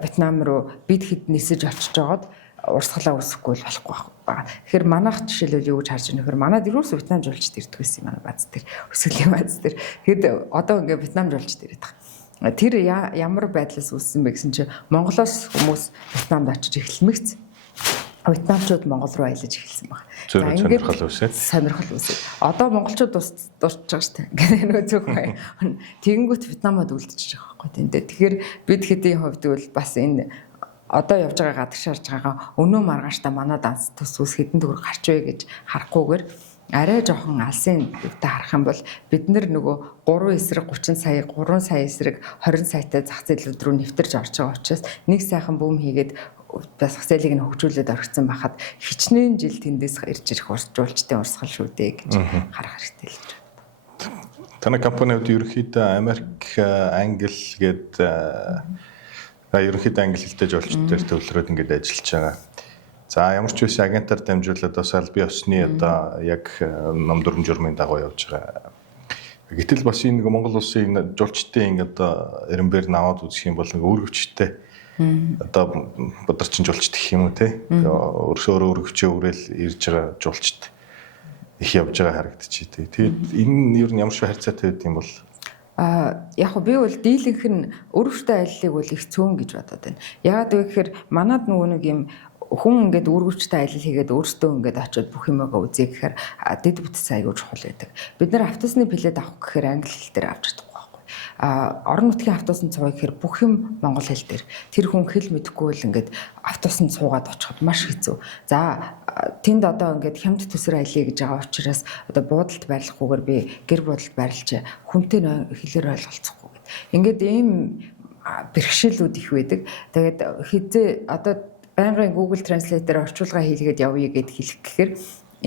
Вьетнам руу бид хэд нисэж очиж жоод урсгалаа үүсэхгүй болохгүй байна. Тэгэхээр манайх жишээлбэл юу гэж харж байна гэхээр манайд ерөөсөө Вьетнам жуулчд ирдэг байсан юм манай бааз дээр. Өсгөлийн бааз дээр. Тэгэд одоо ингээд Вьетнам жуулчд ирээд байгаа. Тэр ямар байдлаас үүссэн бэ гэсэн чинь Монголоос хүмүүс Вьетнамд очиж эхлэмэгц. Вьетнамчууд Монгол руу аялаж эхэлсэн байна. За ингээд сонирхол үүсээд. Одоо монголчууд дусж байгаа шүү дээ. Ингээд нөө зөв бай. Тэгэнгүүт Вьетнамд үлдчихэж байгаа байхгүй тийм дээ. Тэгэхээр бид хэдийн хувьд бол бас энэ одоо явж байгаа гадагш харж байгаа өнөө маргааштай манай данс төсвөөс хэдэн төгрөг гарч вэ гэж харахгүйгээр арай жоохон алсын өвтө харах юм бол бид нөгөө 3 эсрэг 30 сая 3 сая эсрэг 20 саятай зах зээлүүд рүү нэвтэрж орж байгаа учраас нэг сайхан бүүм хийгээд зах зээлийг нь хөгжүүлээд орхисон байхад хичнээн жил тэндээс ирж ирэх жуулчдын урсгал шүү дээ гэж харах хэрэгтэй л гэж байна. Танай компаниуд ерөнхийдөө Америк, Англи гээд ерөнхийдөө англи хэлтэй жуулчдаар төвлөрөөд ингээд ажиллаж байгаа. За ямар ч үсэн агентаар дамжуулаад бас аль бие усны одоо яг ном дүрм журмын дагуу явж байгаа. Гэтэл бас энэ Монгол улсын жуулчдын ингээд одоо эренбэр наваад үзэх юм бол өөрөвчтэй одоо бодорчин жуулчд гэх юм уу те. Өөрөөр өөрөвчөө өрөөл ирж байгаа жуулчд их явж байгаа харагдчихэ. Тэгээд энэ ер нь ямар ч харьцаатай байд юм бол яг би бол дийлэнх нь өрөвчтэй аяллыг бол их цөөн гэж бодоод байна. Яагаад вэ гэхээр манад нөгөө нэг юм хүн ингээд үргэлжтэй аялал хийгээд өөртөө ингээд очиод бүх юмгаа үзье гэхээр дэд бүтц аягүй чухал байдаг. Бид нар автобусны билет авах гэхээр англи хэл дээр авч чадахгүй байхгүй. Орон нутгийн автобусанд сууя гэхээр бүх юм монгол хэл дээр. Тэр хүн хэл мэдэхгүй бол ингээд автобусанд суугаад очиход маш хэцүү. За тэнд одоо ингээд хямд төсөр аялье гэж байгаа учраас одоо буудалд байрлахгүйгээр би гэр буудалд байрлаж хүнтэй хэлээр ойлголцохгүй гэд. Ингээд ийм бэрхшээлүүд их байдаг. Тэгээд хизээ одоо байнгын Google Translate-ээр орчуулга хийлгээд явъя гэд хэлэх гэхээр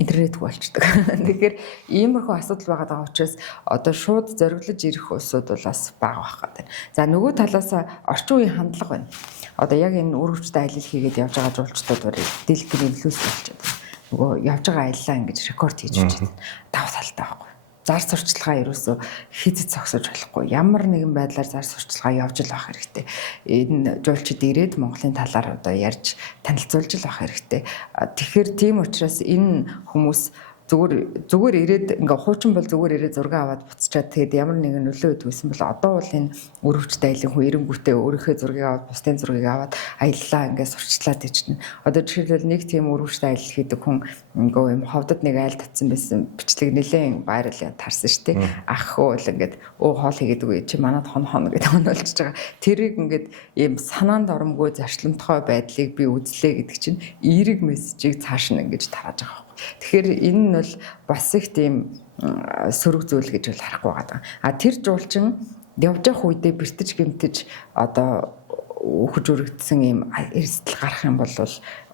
интернетгүй болчдөг. Тэгэхээр иймэрхүү асуудал байгаа учраас одоо шууд зориглож ирэх улсууд бол бас бага байх гэдэг. За нөгөө талаас орчин үеийн хандлага байна. Одоо яг энэ үргэлжтэй аялал хийгээд явж байгаа жуулчдууд дэлгэр инфлюенс болчиход байна. Нөгөө явж байгаа аяллаа ингэж рекорд хийж байна. Тав талтай байхгүй. Зар сурчлагаа ерөөсөө хизэж зогсож болохгүй. Ямар нэгэн байдлаар зар сурчлагаа явж л авах хэрэгтэй. Энэ жуулчид ирээд Монголын талаар одоо ярьж танилцуулж л авах хэрэгтэй. Тэгэхээр тийм учраас энэ хүмүүс зүгээр ирээд ингээ хуучин бол зүгээр ирээд зураг аваад буцчаад тэгээд ямар нэгэн нөлөө өгдөгсэн бол одоо бол энэ өрөвчтэй айлын хүн эренгүүтээ өөрийнхөө зургийг аваад бусдын зургийг аваад аяллаа ингээ сурчлаад ичнэ. Одоо жишээлбэл нэг тийм өрөвчтэй аялал хийдэг хүн ингээ юм ховдод нэг айл татсан байсан бичлэг нэлээд байрал тарсан шүү дээ. Ах уу л ингээд хоол хийгээд үгүй чи манад хон гэдэг онолж байгаа. Тэрийг ингээд ийм санаанд оромгүй зарчламтгой байдлыг би үзлээ гэдэг чинь эерэг мессежийг цааш нь ингэж тарааж байгаа. Тэгэхээр энэ нь бол бас их тийм сөрөг зүйл гэж бол харахгүй байгаа. А тэр жуулчин явж явах үедээ бэртэж гэмтэж одоо өөхөж өргөдсөн ийм эрсдэл гарах юм бол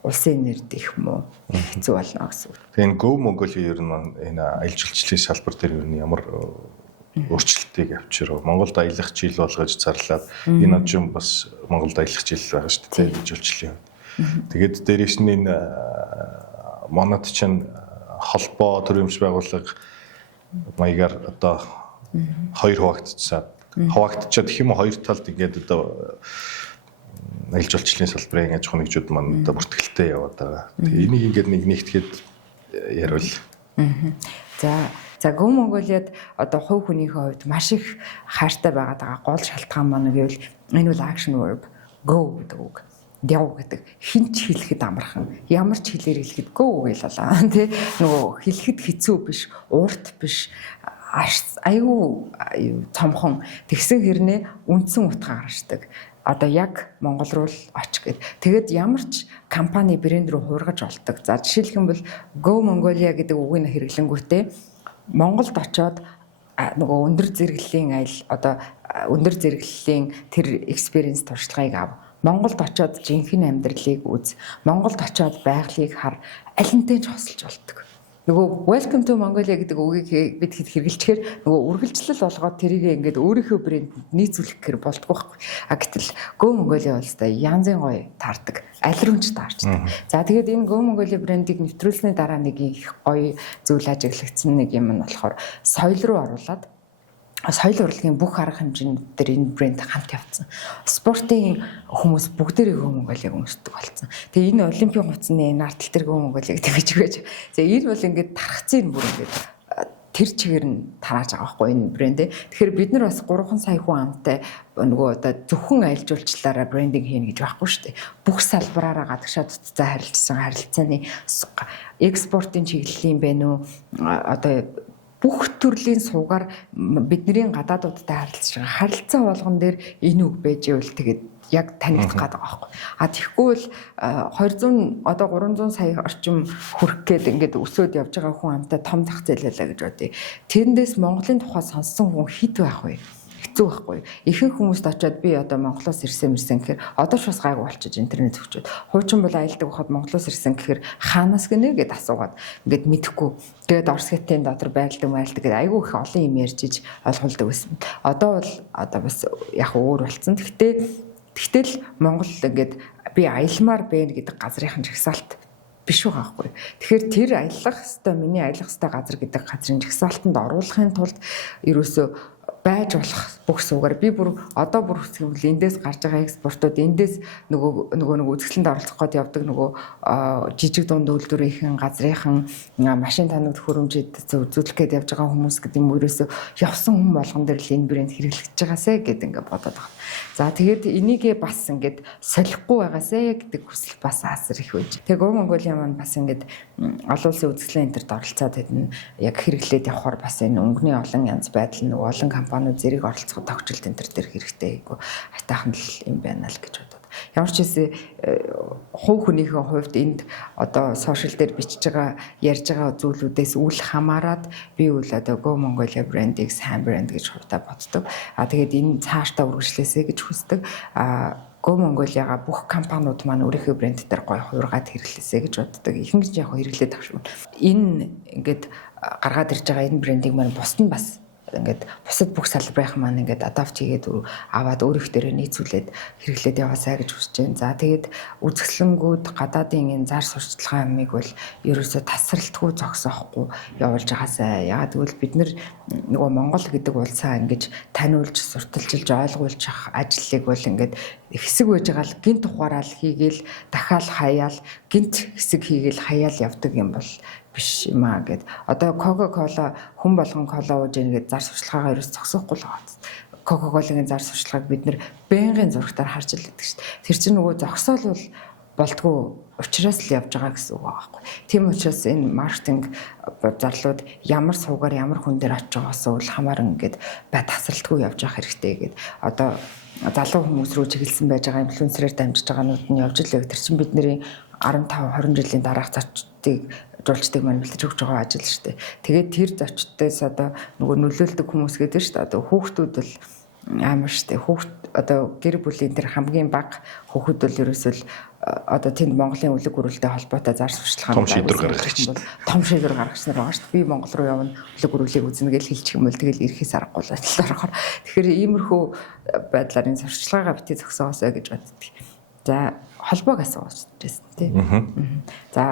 улсын нэрд их муу хэцүү болно гэсэн үг. Тэгээ Go Mongolia ер нь энэ аялал жуулчлалын салбар дээр ер нь ямар өөрчлөлтийг авчирв. Монголд аялах жил болгож зарлаад энэ он ч бас Монголд аялах жил байгаа шүү дээ. Аялал жуулчлалын. Тэгээд дээрээс нь энэ манад чинь холбоо төрөмж байгууллага маягаар одоо хоёр хуваагдчихад гэх юм уу хоёр талд ингээд одоо аялал жуулчлалын салбарын аж ахуйн нэгжүүд маань одоо бүртгэлтэй яваад байгаа. Тэгээ энийг ингээд нэгтгэхэд яривал. За Go Mongolia-д одоо хувь хүнийхээ хувьд маш их хайртай байгаа гол шалтгаан маань гэвэл энэ бол action verb go гэдэг үг. Яв гэдэг хинч хэлэхэд амархан ямар ч хэлээр хэлэхэд go гэлээ тий нөгөө хэлэхэд хэцүү биш урт биш аюу цомхон тэгсэн хэрнээ үндсэн утга гаргаждаг. Одоо яг Монгол руу л оч гэд. Тэгэд ямар ч компани брэнд рүү хуургаж олдог. За жишээлх юм бол Go Mongolia гэдэг үгийг хэрэглэнгүүтээ Монголд очоод нөгөө өндөр зэрэглэлийн аялал одоо өндөр зэрэглэлийн тэр experience туршлагыг ав. Монголд очоод жинхэнэ амьдралыг үз. Монголд очоод байгалыг хар алинтэй ч хосолж болдог. Нөгөө welcome to Mongolia гэдэг үгийг бид хэрэглэчихээр нөгөө үргэлжлэл болгоод тэрийг ингээд өөрийнхөө брэндэд нийцүүлэх гэр болдгоо байхгүй. Гэтэл Go Mongolia бол та янзын гоё таардаг. Аль руу ч таарчдаг. За тэгээд энэ Go Mongolia брендийг нэвтрүүлсний дараа нэг их гоё зүйл ажиглагдсан нэг юм нь болохоор соёл руу оруулаад соёл урлагийн бүх арга хэмжээнд дээр энэ брэнд хамт явцсан. Спортын хүмүүс бүгдээрээ Go Mongolia-г өмсдөг болсон. Тэгээ энэ олимпийн хувцсны нартал тэр Go Mongolia гэдэг гэж байж. За энэ бол ингээд тархацын бүр ингээд тэр чигээр нь тарааж байгаа байхгүй энэ брэндээ. Тэгэхээр бид нар бас 3 сая хүн амтай нөгөө одоо зөвхөн аялал жуулчлалаараа брендинг хийнэ гэж байхгүй шүү дээ. Бүх салбараараа гадагшаа тутцаа харилцсан харилцааны экспортын чиглэлийн байна уу одоо бүх төрлийн суугаар бидний гадаадуудтай харилцаж байгаа харилцаа болгон дээр энэ үг байж ивэл тэгээд яг танигдах гэдэг байгаа байхгүй. Тэгэхгүй бол 200 одоо 300 сая орчим хүрэх гээд ингээд өсөөд явж байгаа хүн амтай том зах зээл байлаа гэж бодъё. Тэрэндээс Монголын тухай сонссон хүн хэд байх вэ? Хэцүү байхгүй. Ихэнх хүмүүст очиод би одоо Монголоос ирсэн гэхээр одоо ч бас гайгүй болчих интернет зөвчөөд. Хуучин бол аялдаг байхад Монголоос ирсэн гэхээр хаанаас гинэ гэд асуугаад ингээд мэдэхгүй. Тэгээд Орос хятадын дотор байлдаг гэдэг айгүй их олон юм ярьж иж ойлгуулдаг байсан. Одоо бол одоо бас яг өөр болсон. Тэгтэл Монгол ингээд би аялмаар байна гэдэг газрынхан жагсаалт биш байгаа байхгүй. Тэгэхээр тэр аялах хэвээр миний аялах хэвээр газар гэдэг газрын жагсаалтанд оруулахын тулд ерөөсөө байж болох бүх суугаар би бүр одоо бүр хэввэл эндээс гарч байгаа экспортууд эндээс нөгөө үзэсгэлэнд оролцох гээд явдаг нөгөө жижиг дунд үйлдвэрийн газрынхан машин танууд хөрөмжөд үзүүлэх гээд явж байгаа хүмүүс гэдэг юм ерөөсөө явсан хүн болгон дээр л энэ брэнд хэрэглэж байгаасэ гэд ингээд бодоод байгаа. За тэгээд энийгээ бас ингээд солихгүй байгаасэ гэдэг хүсэл бас асар их байж. Тэгээ Go Mongolia маань бас ингээд олон улсын үзэсгэлэн энтерд оролцоод хэдэн яг хэрэглээд явхаар бас энэ өнгөний олон янз байдал нь олон компаниуд зэрэг оролцоход тогтчлт энтер дээр хэрэгтэй айгу хайтаахан л юм байна л гэж бодод. Ямар ч хэсэ хувь хүнийхээ хувьд энд одоо сошиал дээр бичиж байгаа ярьж байгаа зүйлүүдээс үл хамааран би үл одоо Go Mongolia брендийг сайн брэнд гэж хувьдаа боддог. Тэгээд энэ цаашдаа үргэлжлээсэй гэж хүсдэг. Go Mongolia-га бүх компаниуд маань өөрийнхөө брэнд дээр гоё хуургаад хэрэглээсэй гэж боддог. Ихэнх яг хэрэглээд байгаа шүү. Энэ ингээд гаргаад ирж байгаа энэ брендийг маань бусд нь бас ингээд бусад бүх салбарын маань ингээд адапт хийгээд аваад өөрийнх дээрээ нийцүүлээд хэрэглээд яваасаа гэж хүсэж байна. За тэгээд үзэсгэлэнгүүд гадаадын энэ зар сурталчилгаа юмыг бол ерөөсөө тасралтгүй зогсоохгүй явуулж байгаасаа. Ягаад гэвэл бид нөгөө Монгол гэдэг улсаа ингэж таниулж сурталчилж ойлгуулж авах ажлыг бол ингээд хэсэг байж байгаа л гинт ухаарал хийгээл дахиад хаяал гинт хэсэг хийгээл хаяал явдаг юм бол биш юм аа гэд. Одоо Coca-Cola хүн болгон кола ууж яах гээд зар сурчлагаагаа ерөөс зогсоохгүй л байгаа. Coca-Cola-гийн зар сурчлагыг бид нэр байнгын зурагтаар харж л байдаг шүү дээ. Тэр чинь нөгөө зогсоол болдгоо учраас л явж байгаа гэсэн үг байгаа байхгүй. Тийм учраас энэ маркетинг зарлууд ямар суугаар ямар хүн дээр очиж байгаас үл хамааран ингээд бай тасралтгүй явж явах хэрэгтэй гэд. Одоо залуу хүмүүс рүү чиглэсэн байж байгаа инфлюенсерээр дамжиж байгаанууд нь явж л яг тэр чинь бидний 15-20 жилийн дараах зочдыг жуулчдыг маань бэлтэж өгч байгаа ажил шүү дээ. Тэгээд тэр зочдтойс одоо нөгөө нөлөөлдөг хүмүүс гэдэг шүү дээ. Одоо хүүхдүүд бол амар шүү дээ. Хүүхд одоо гэр бүлийн тэр хамгийн бага хүүхэд бол ерөөсөл одоо тэнд Монголын үлэг гөрүүлтэй холбоотой зар сурталчилгааны том шийдвэр гаргагч нар байгаа шүү дээ. Би Монгол руу явна үлэг гөрүүлийг үзнэ гэж хэлчих юм бол тэгэл ирэхээс аргагүй л байдлаар орохоор. Тэгэхээр иймэрхүү байдлаар энэ сурталчилгаагаа битгий зогсоосоо гэж боддөг. За холбоог асууж байсан тий. За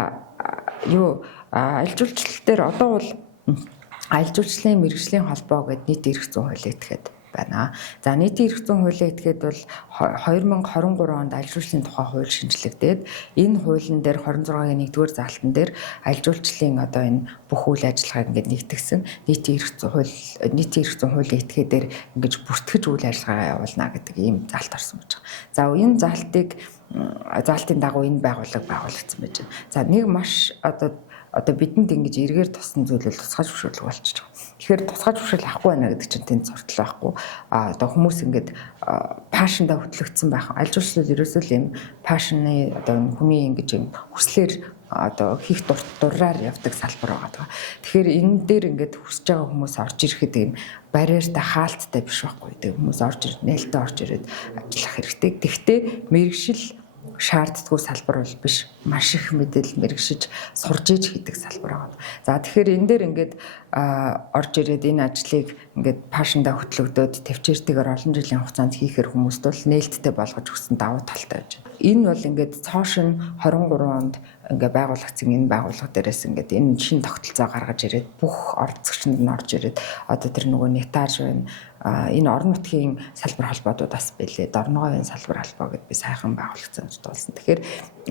юу аялал жуулчлал дээр одоо бол аялал жуулчлалын мэргэжлийн холбоо гэдэг нийт эрх зүйн хууль этгээд байна. За нийтийн эрх зүйн хуулийг этгээд бол 2023 онд аялал жуулчлалын тухай хууль шинжлэгдээд энэ хуулийн дээр 26-гийн 1-р заалтан дээр аялал жуулчлалын одоо энэ бүх үйл ажиллагааг ингээд нэгтгэсэн нийтийн эрх зүйн хуулийн этгээдээр ингэж бүртгэж үйл ажиллагаагаа явуулна гэдэг ийм заалт орсон гэж байна. За энэ заалтын дагуу энэ байгууллага байгуулагдсан байж байна. За нэг маш одоо бидэнд ингэж эргээр туссан зүйл бол тусгай зөвшөөрлөг болчихж байгаа. Тэгэхээр тусгай зөвшөөрөл авахгүй байна гэдэг чинь тэнд зуртал байхгүй. Одоо хүмүүс ингэж пашндаа хөтлөгдсөн байх. Аль жуулчлал ерөөсөө л юм пашны одоо хүний ингэж юм хүслээр одоо хийх дураар явдаг салбар байгаа. Тэгэхээр энэ дээр ингэж хүсэж байгаа хүмүүс орж ирэхэд юм барьертай хаалттай биш байхгүй. Тэг хүмүүс орж ирээд нээлттэй орж ирээд ажиллах хэрэгтэй. Тэгвэл мэрэгшил шаарддаггүй салбар бол биш. Маш их мэдээлэл мэрэгшиж сурж иж хийдэг салбар байгаа. За тэгэхээр энэ дээр ингээд орж ирээд энэ ажлыг ингээд пашндаа хөтлөгдөөд төвчээртэйгээр олон жилийн хугацаанд хийхээр хүмүүст бол нээлттэй болгож өгсөн давуу талтай байж байна. Энэ бол ингээд цоошин 23 онд ингээ байгуулагдсан энэ байгууллага дээрээс ингээд энэ шинэ тогтолцоо гаргаж ирээд бүх оролцогчдод нь орж ирээд одоо тэр нөгөө нетаж байна. Энэ орон нутгийн салбар холбоодудаас билээ. Дорногоовын салбар холбоо гэдээ би сайхан байгуулагдсан дуулсан. Тэгэхээр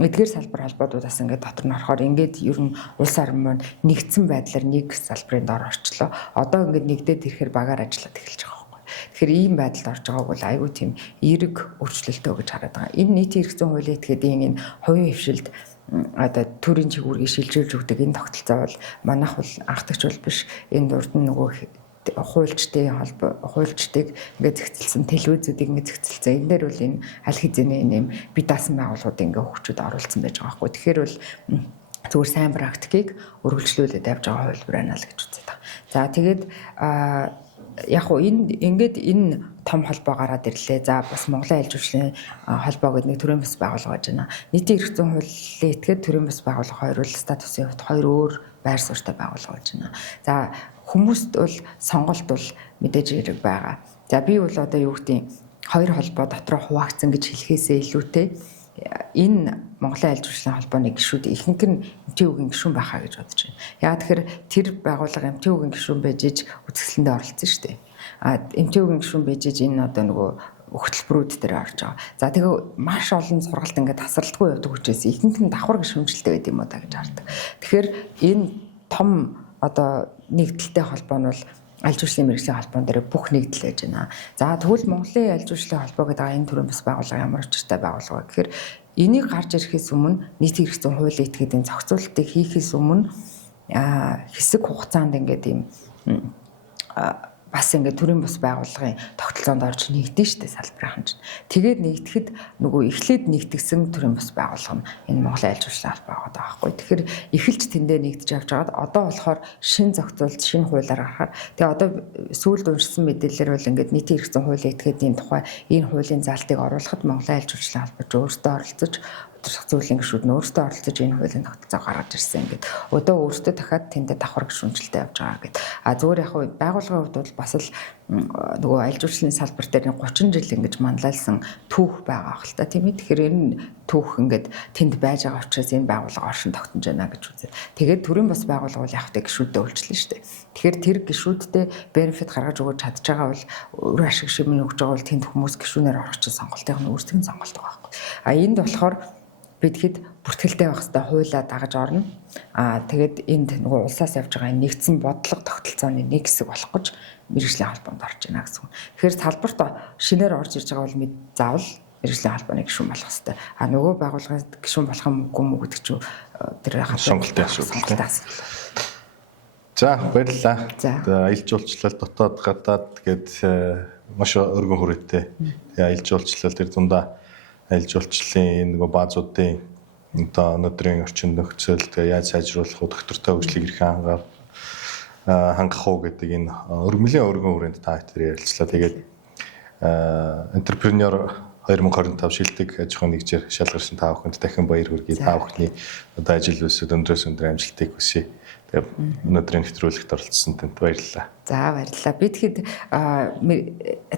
эдгээр салбар холбоодудаас ингээд дотор нь орохоор ингээд ер нь улс орн маань нэгдсэн байдлаар нэг салбарын дор орчлоо. Одоо ингээд нэгдээд ирэхээр багаар ажиллаад эхэлж байгаа. Тэгэхээр ийм байдалд орж байгааг бол айгүй тийм эерэг өөрчлөлтөө гэж хараад байгаа. Энэ нийтийн эрх зүйн хуулийн этгээдийн энэ хувийн хвшилд одоо төрийн чигүүргийг шилжүүлж өгдөг энэ тогтолцоо бол манайх бол анхдагч бол биш. Энд урд нь нөгөө хуульчдыг ингээд зэгцэлсэн телевизүүдийг ингээд зэгцэлсэн. Энэ дээр бол энэ аль хэзээний нэм бие даасан байгууллагууд ингээд хөгжүүд оруулсан байж байгаа байхгүй. Тэгэхээр бол зүгээр сайн практикийг өргөжлүүлээд явж байгаа хувилбар байна л гэж үздэг. За тэгээд яг уу энэ том холбоо гараад ирлээ. За бас Монголын аялал жуулчлалын холбоо гэдэг нэг төрийн бас байгууллага байж байна. Нийтийн эрх зүйн хуулийн этгээд төрийн бас байгууллага хоёр бол статусын хувьд хоёр өөр байр суурьтай байгууллага байж байна. За хүмүүст бол сонголт бол мэдээж хэрэг байгаа. За би бол одоо юу гэдэг хоёр холбоо дотроо хуваагдсан гэж хэлэхээсээ илүүтэй энэ Монголын аялал жуулчлалын холбооны гишүүд ихэнх нь МТÜ-гийн гишүүн байхаа гэж бодож байна. Яагаад тэгэхээр тэр байгууллага МТÜ-гийн гишүүн байж урьдчилсэндээ оролцсон шүү дээ. МТÜ-гийн гишүүн байж энэ одоо нөгөө хөтөлбөрүүд дээр орж байгаа. За тэгээ маш олон сургалт ингээд тасралтгүй явдаг учраас ихэнх нь давхар гишүүнчлэлтэй байд юм уу та гэж хардаг. Тэгэхээр энэ том одоо нэгдэлтэй холбоо нь бол аялал жуулчлалын мэргэжлийн холбоон дээр бүх нэгдэл байж байна. За тэгвэл Монголын аялал жуулчлалын холбоо гэдэг энэ төрлийн бас байгууллага ямар учиртай байгууллага вэ гэхээр энийг гарч ирэхээс өмнө нийтийн эрх зүйн хуулийн этгээдийн зохицуулалтыг хийхээс өмнө хэсэг хугацаанд ингээд ийм бас ингээд төрийн бас байгууллагын тогтолцоонд орж нэгдэн штэ салбарын чинь. Тэгээд нэгдэхэд нөгөө эхлээд нэгдгсэн төрийн бас байгууллага нь энэ Монголын аялал жуулчлалын холбоо байгаа байхгүй. Тэгэхээр эхэлж тэндээ нэгдэж явж байгаад одоо болохоор шин зохицуулт, шинэ хуулиар гарахаар тэгээ одоо сүүлд уншсан мэдээлэлээр бол ингээд нийтийн эрх зүйн хуулийн этгээдийн тухай энэ хуулийн заалтыг оруулахад Монголын аялал жуулчлалын холбоо өөрсдөө оролцож зохицуулын гишүүд нь өөрсдөө оролцож энэ хуулийн тогтолцоо гаргаж ирсэн ингээд одоо өөрсдөө дахиад тэндээ давхар гишүүнчлэлтэй явж байгаа гэдэг. Зүгээр яг байгууллагын хувьд бол бас л нөгөө аялал жуулчлалын салбар дээр 30 жил ингэж манлайлсан түүх байгаа хэл та тийм ээ. Тэгэхээр энэ түүх ингээд тэнд байж байгаа учраас энэ байгууллага оршин тогтнож байна гэж үзээ. Тэгээд төрийн бас байгууллага бол яг тэ гишүүдтэй үйлчлэн шүү дээ. Тэгэхээр тэр гишүүдтэй бенефит гаргаж өгч чадж байгаа бол өөр ашиг шимэн өгж байгаа бол тэнд хүмүүс гишүүнээр орох чинь сонголтын нь өөрсдийн сонголт байгаа байхгүй. Энд болохоор бидгэд бүртгэлтэй байх хэвээр хуулиа дагаж орно. Тэгээд энд нөгөө улсаас явж байгаа нэгдсэн бодлого тогтолцооны нэг хэсэг болох гэж мэргэжлийн холбоонд орж байна гэсэн. Тэгэхээр салбарт шинээр орж ирж байгаа бол заавал мэргэжлийн холбооны гишүүн болох хэвээр. Нөгөө байгууллагын гишүүн болох юм уу гэдэг чинь тэр сонголтын асуудал. За баярлалаа. Аялал жуулчлал дотоод гадаад тэгээд маш өргөн хүрээтэй. Тэгээд аялал жуулчлал тэр дундаа аялал жуулчлалын нөгөө баазуудын одоо өнөөдрийн орчин нөхцөл тэгээд яаж сайжруулах уу, доктортой хөгжлийг хэрхэн хангах уу гэдэг энэ өргөмлийн өргөн хүрээнд та хэвээр ярилцлаа. Тэгээд Entrepreneur 2025 шилдэг аж ахуйн нэгжээр шалгарсан та бүхэнд дахин баяр хүргэе. Та бүхний одоо ажил үйлсүүд өндрөөс өндөр амжилтыг хүсье. Тэгээд өнөөдрийн нэвтрүүлэгт оролцсон танд баярлалаа. За баярлалаа. Би тэгэхэд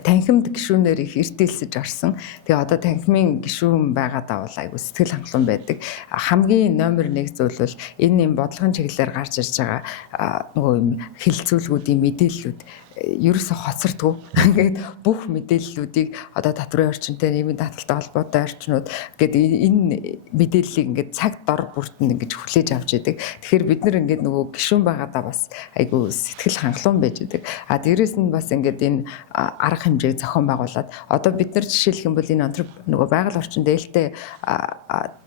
танхимд гишүүнээр их эртэлсэж орсон. Тэгээ одоо танхимын гишүүн байгаад авал айгу сэтгэл хангалуун байдаг. Хамгийн номер 1 зүйл бол энэ юм бодлогын чиглэлээр гарч ирж байгаа нөгөө юм хилцүүлгүүдийн мэдээллүүд ерөөсө хоцордгүй. Ингээд бүх мэдээллүүдийг одоо татврын орчинтай, нийгмийн таталтай холбоотой орчнууд гэдэг энэ мэдээллийг ингээд цаг дор бүртэнд ингэж хүлээж авч идэг. Тэгэхээр бид нар ингээд нөгөө гишүүн байгаадаа бас айгу сэтгэл хангалуун байж идэг. Дээрээс нь бас ингээд энэ арга хэмжээг зохион байгуулад одоо бид нар жишээлх юм бол энэ нөгөө байгаль орчин дээлтэй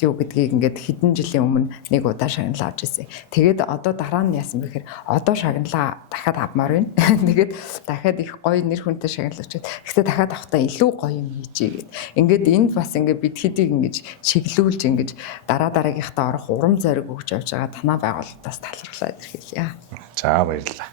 юу гэдгийг ингээд хэдэн жилийн өмнө нэг удаа шагналаа авч ирсэн. Тэгээд одоо дараа нь яасан бэхээр одоо шагналаа дахиад авмаар байна. Тэгээд дахиад их гоё нэр хүнтэй шагнал очиод гэхдээ дахиад авахтаа илүү гоё юм хийжээ гэд. Ингээд энд бас ингээд бид хэдийг ингэж чиглүүлж ингэж дараагийнхтаа орох урам зориг өгч явж байгаа танаа байгууллагаас талархлаа илэрхийлье. За баярлалаа.